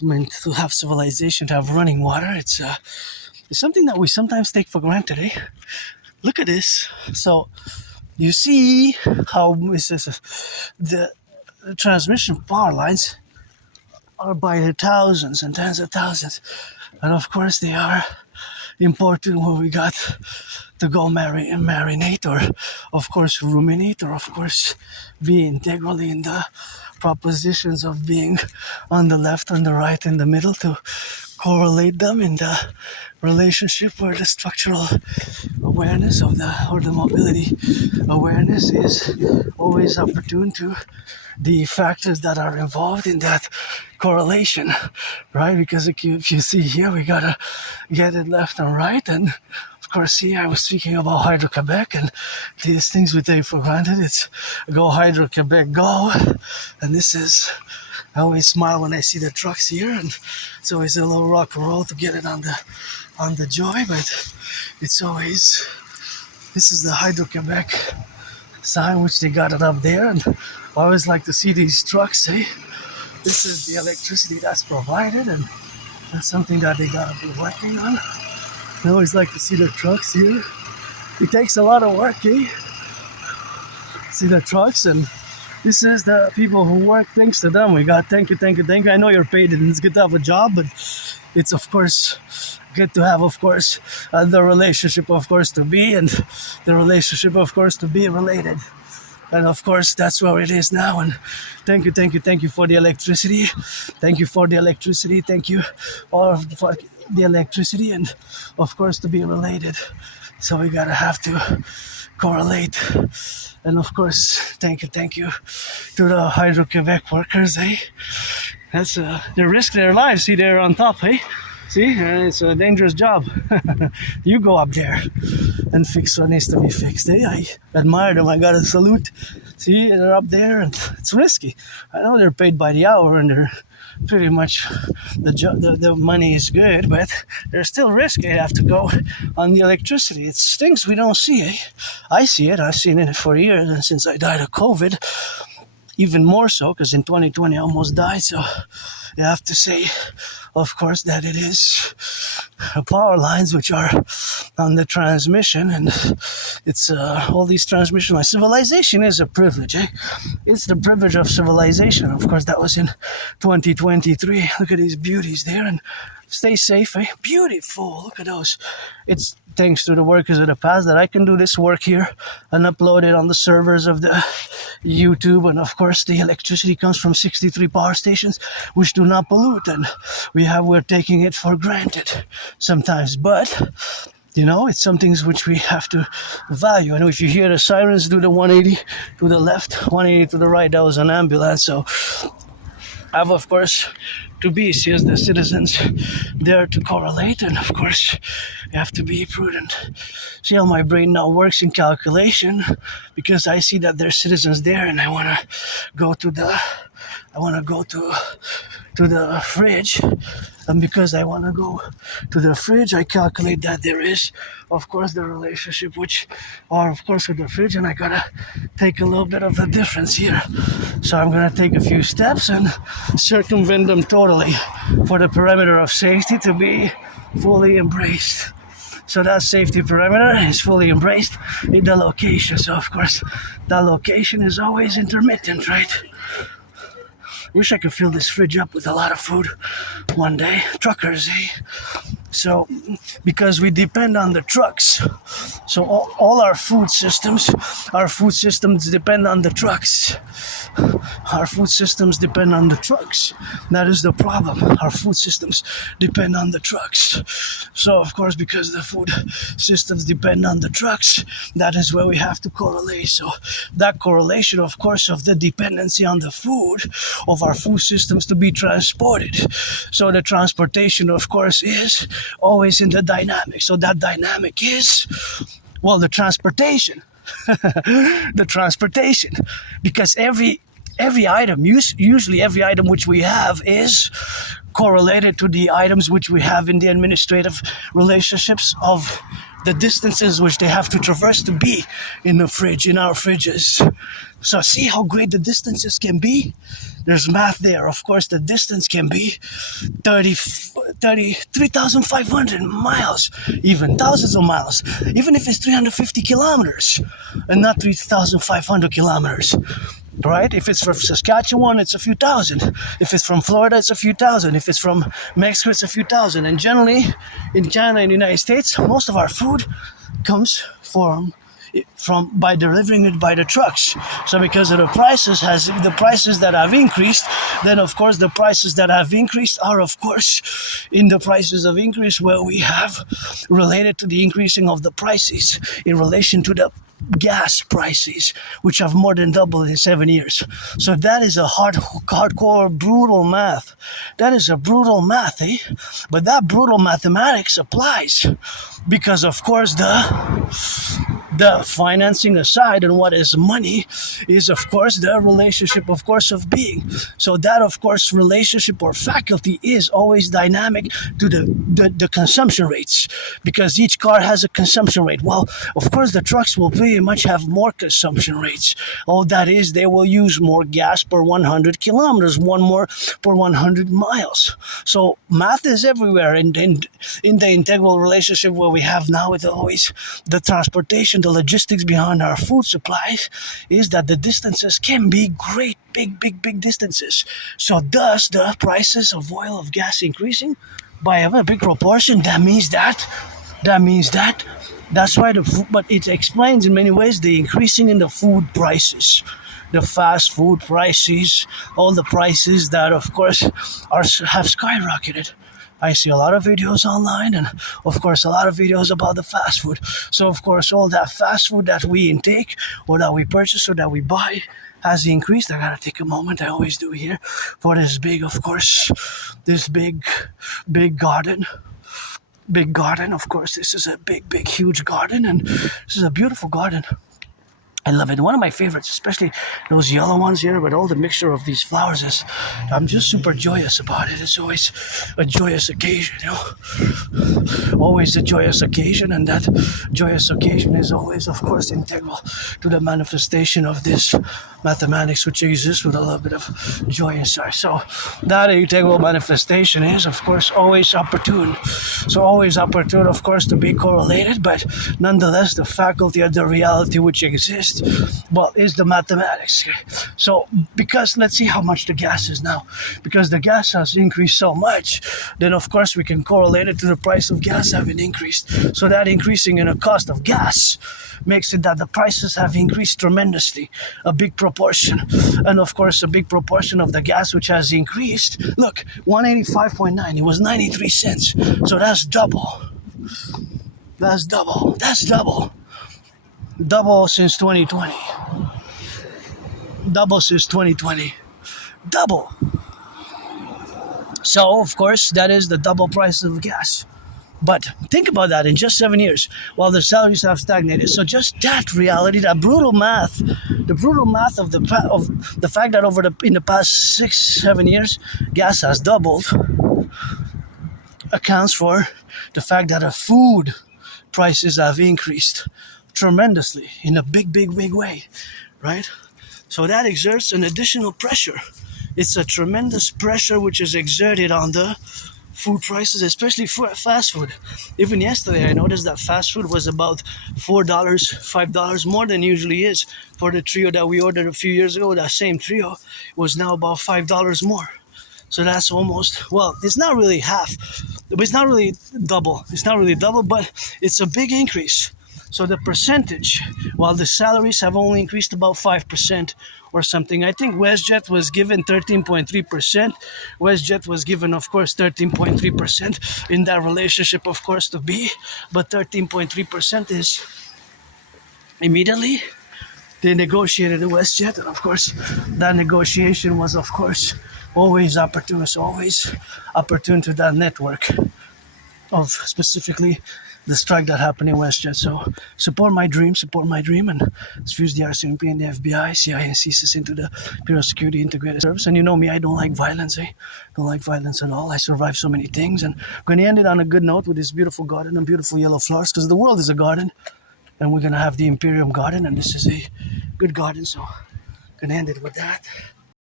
meant to have civilization, to have running water. It's something that we sometimes take for granted, eh? Look at this. So you see how the transmission power lines are by the thousands and tens of thousands. And of course they are important when we got to go marinate, or of course ruminate, or of course be integrally in the propositions of being on the left, on the right, in the middle, to correlate them in the relationship where the structural awareness or the mobility awareness is always opportune to the factors that are involved in that correlation, right? Because if you see here, we gotta get it left and right. And of course, see, I was speaking about Hydro-Quebec, and these things we take for granted. It's go Hydro-Quebec, go. And this is, I always smile when I see the trucks here, and it's always a little rock and roll to get it on the joy, but it's always, this is the Hydro-Quebec sign, which they got it up there. And I always like to see these trucks, eh? This is the electricity that's provided, and that's something that they gotta be working on. I always like to see the trucks here. It takes a lot of work, eh? See the trucks, and this is the people who work. Thanks to them, we got thank you. I know you're paid, and it's good to have a job, but it's of course good to have, of course, the relationship, of course, to be, and the relationship, of course, to be related. And of course, that's where it is now. And thank you for the electricity. Thank you for the electricity. Thank you all for the electricity, and of course, to be related. So we gotta have to correlate. And of course, thank you to the Hydro-Quebec workers, eh? That's they risk their lives. See, they're on top, eh? See, it's a dangerous job. You go up there and fix what needs to be fixed. I admire them. I gotta salute. See, they're up there, and it's risky. I know they're paid by the hour, and they're pretty much the money is good, but there's still risk. They have to go on the electricity. It's things we don't see. Eh? I see it. I've seen it for years, and since I died of COVID, even more so, because in 2020 I almost died. So you have to say, of course, that it is power lines which are on the transmission, and it's all these transmission lines. Civilization is a privilege, eh? It's the privilege of civilization. Of course, that was in 2023. Look at these beauties there, and stay safe, eh? Beautiful. Look at those. It's thanks to the workers of the past that I can do this work here and upload it on the servers of the YouTube. And of course, the electricity comes from 63 power stations, which do not pollute, and we're taking it for granted sometimes. But it's some things which we have to value. And if you hear the sirens, do the 180 to the left, 180 to the right. That was an ambulance. So I have, of course, to be as the citizens there to correlate, and of course you have to be prudent. See how my brain now works in calculation, because I see that there's citizens there, and I want to go to the I want to go to the fridge, and because I want to go to the fridge, I calculate that there is, of course, the relationship which are, of course, with the fridge, and I gotta take a little bit of the difference here. So I'm gonna take a few steps and circumvent them totally for the perimeter of safety to be fully embraced. So that safety perimeter is fully embraced in the location. So of course, that location is always intermittent, right? Wish I could fill this fridge up with a lot of food one day. Truckers, eh? So, because we depend on the trucks. So all our food systems depend on the trucks. Our food systems depend on the trucks. That is the problem. Our food systems depend on the trucks. So, of course, because the food systems depend on the trucks, that is where we have to correlate. So, that correlation, of course, of the dependency on the food, of our food systems to be transported. So, the transportation, of course, is always in the dynamic. So, that dynamic is, well, the transportation. The transportation, because every item, usually every item which we have is correlated to the items which we have in the administrative relationships of the distances which they have to traverse to be in the fridge, in our fridges. So see how great the distances can be? There's math there. Of course, the distance can be 3,500 miles, even thousands of miles, even if it's 350 kilometers and not 3,500 kilometers. Right? If it's from Saskatchewan, it's a few thousand. If it's from Florida, it's a few thousand. If it's from Mexico, it's a few thousand. And generally, in Canada and the United States, most of our food comes from by delivering it by the trucks. So because of the prices that have increased, then of course the prices that have increased are of course in the prices of increase where we have related to the increasing of the prices in relation to the gas prices, which have more than doubled in 7 years. So that is a hardcore, brutal math. That is a brutal math, eh? But that brutal mathematics applies because, of course, the financing aside and what is money is, of course, the relationship, of course, of being. So that, of course, relationship or faculty is always dynamic to the consumption rates because each car has a consumption rate. Well, of course, the trucks will pretty much have more consumption rates. All that is, they will use more gas per 100 kilometers, one more per 100 miles. So math is everywhere in the integral relationship where we have now with always the transportation, the logistics behind our food supplies is that the distances can be great, big distances. So thus the prices of oil, of gas increasing by a big proportion. That means that that's why but it explains in many ways the increasing in the food prices, the fast food prices, all the prices that of course have skyrocketed. I see a lot of videos online and of course a lot of videos about the fast food. So of course all that fast food that we intake or that we purchase or that we buy has increased. I gotta take a moment, I always do here, for this big, of course, this big garden. Big garden, of course, this is a big, huge garden and this is a beautiful garden. I love it. One of my favorites, especially those yellow ones here with all the mixture of these flowers, is I'm just super joyous about it. It's always a joyous occasion, you know. Always a joyous occasion, and that joyous occasion is always, of course, integral to the manifestation of this mathematics which exists with a little bit of joy inside. So that integral manifestation is, of course, always opportune. So always opportune, of course, to be correlated, but nonetheless, the faculty of the reality which exists, well, is the mathematics. So because let's see how much the gas is now. Because the gas has increased so much, then of course we can correlate it to the price of gas having increased. So that increasing in the cost of gas makes it that the prices have increased tremendously, a big proportion. And of course a big proportion of the gas which has increased, look, 185.9, it was 93 cents. So that's double. That's double since 2020. Double. So, of course, that is the double price of gas. But think about that in just 7 years, while the salaries have stagnated. So just that reality, that brutal math, the brutal math of the fact that in the past 6-7 years, gas has doubled, accounts for the fact that the food prices have increased tremendously in a big way, right? So that exerts an additional pressure. It's a tremendous pressure which is exerted on the food prices, especially for fast food. Even yesterday, I noticed that fast food was about $4, $5 more than usually is. For the trio that we ordered a few years ago, that same trio was now about $5 more. So that's almost, well, it's not really half, it's not really double. It's not really double, but it's a big increase. So the percentage, while the salaries have only increased about 5% or something, I think WestJet was given 13.3%. WestJet was given, of course, 13.3% in that relationship, of course, to be, but 13.3% is immediately they negotiated with WestJet, and of course, that negotiation was, of course, always opportune to that network of specifically the strike that happened in WestJet. So support my dream, and fuse the RCMP and the FBI, CIA, and CSIS into the Bureau of Security Integrated Service. And you know me, I don't like violence, Don't like violence at all. I survived so many things, and I'm going to end it on a good note with this beautiful garden and beautiful yellow flowers, because the world is a garden, and we're going to have the Imperium Garden, and this is a good garden, so I'm going to end it with that.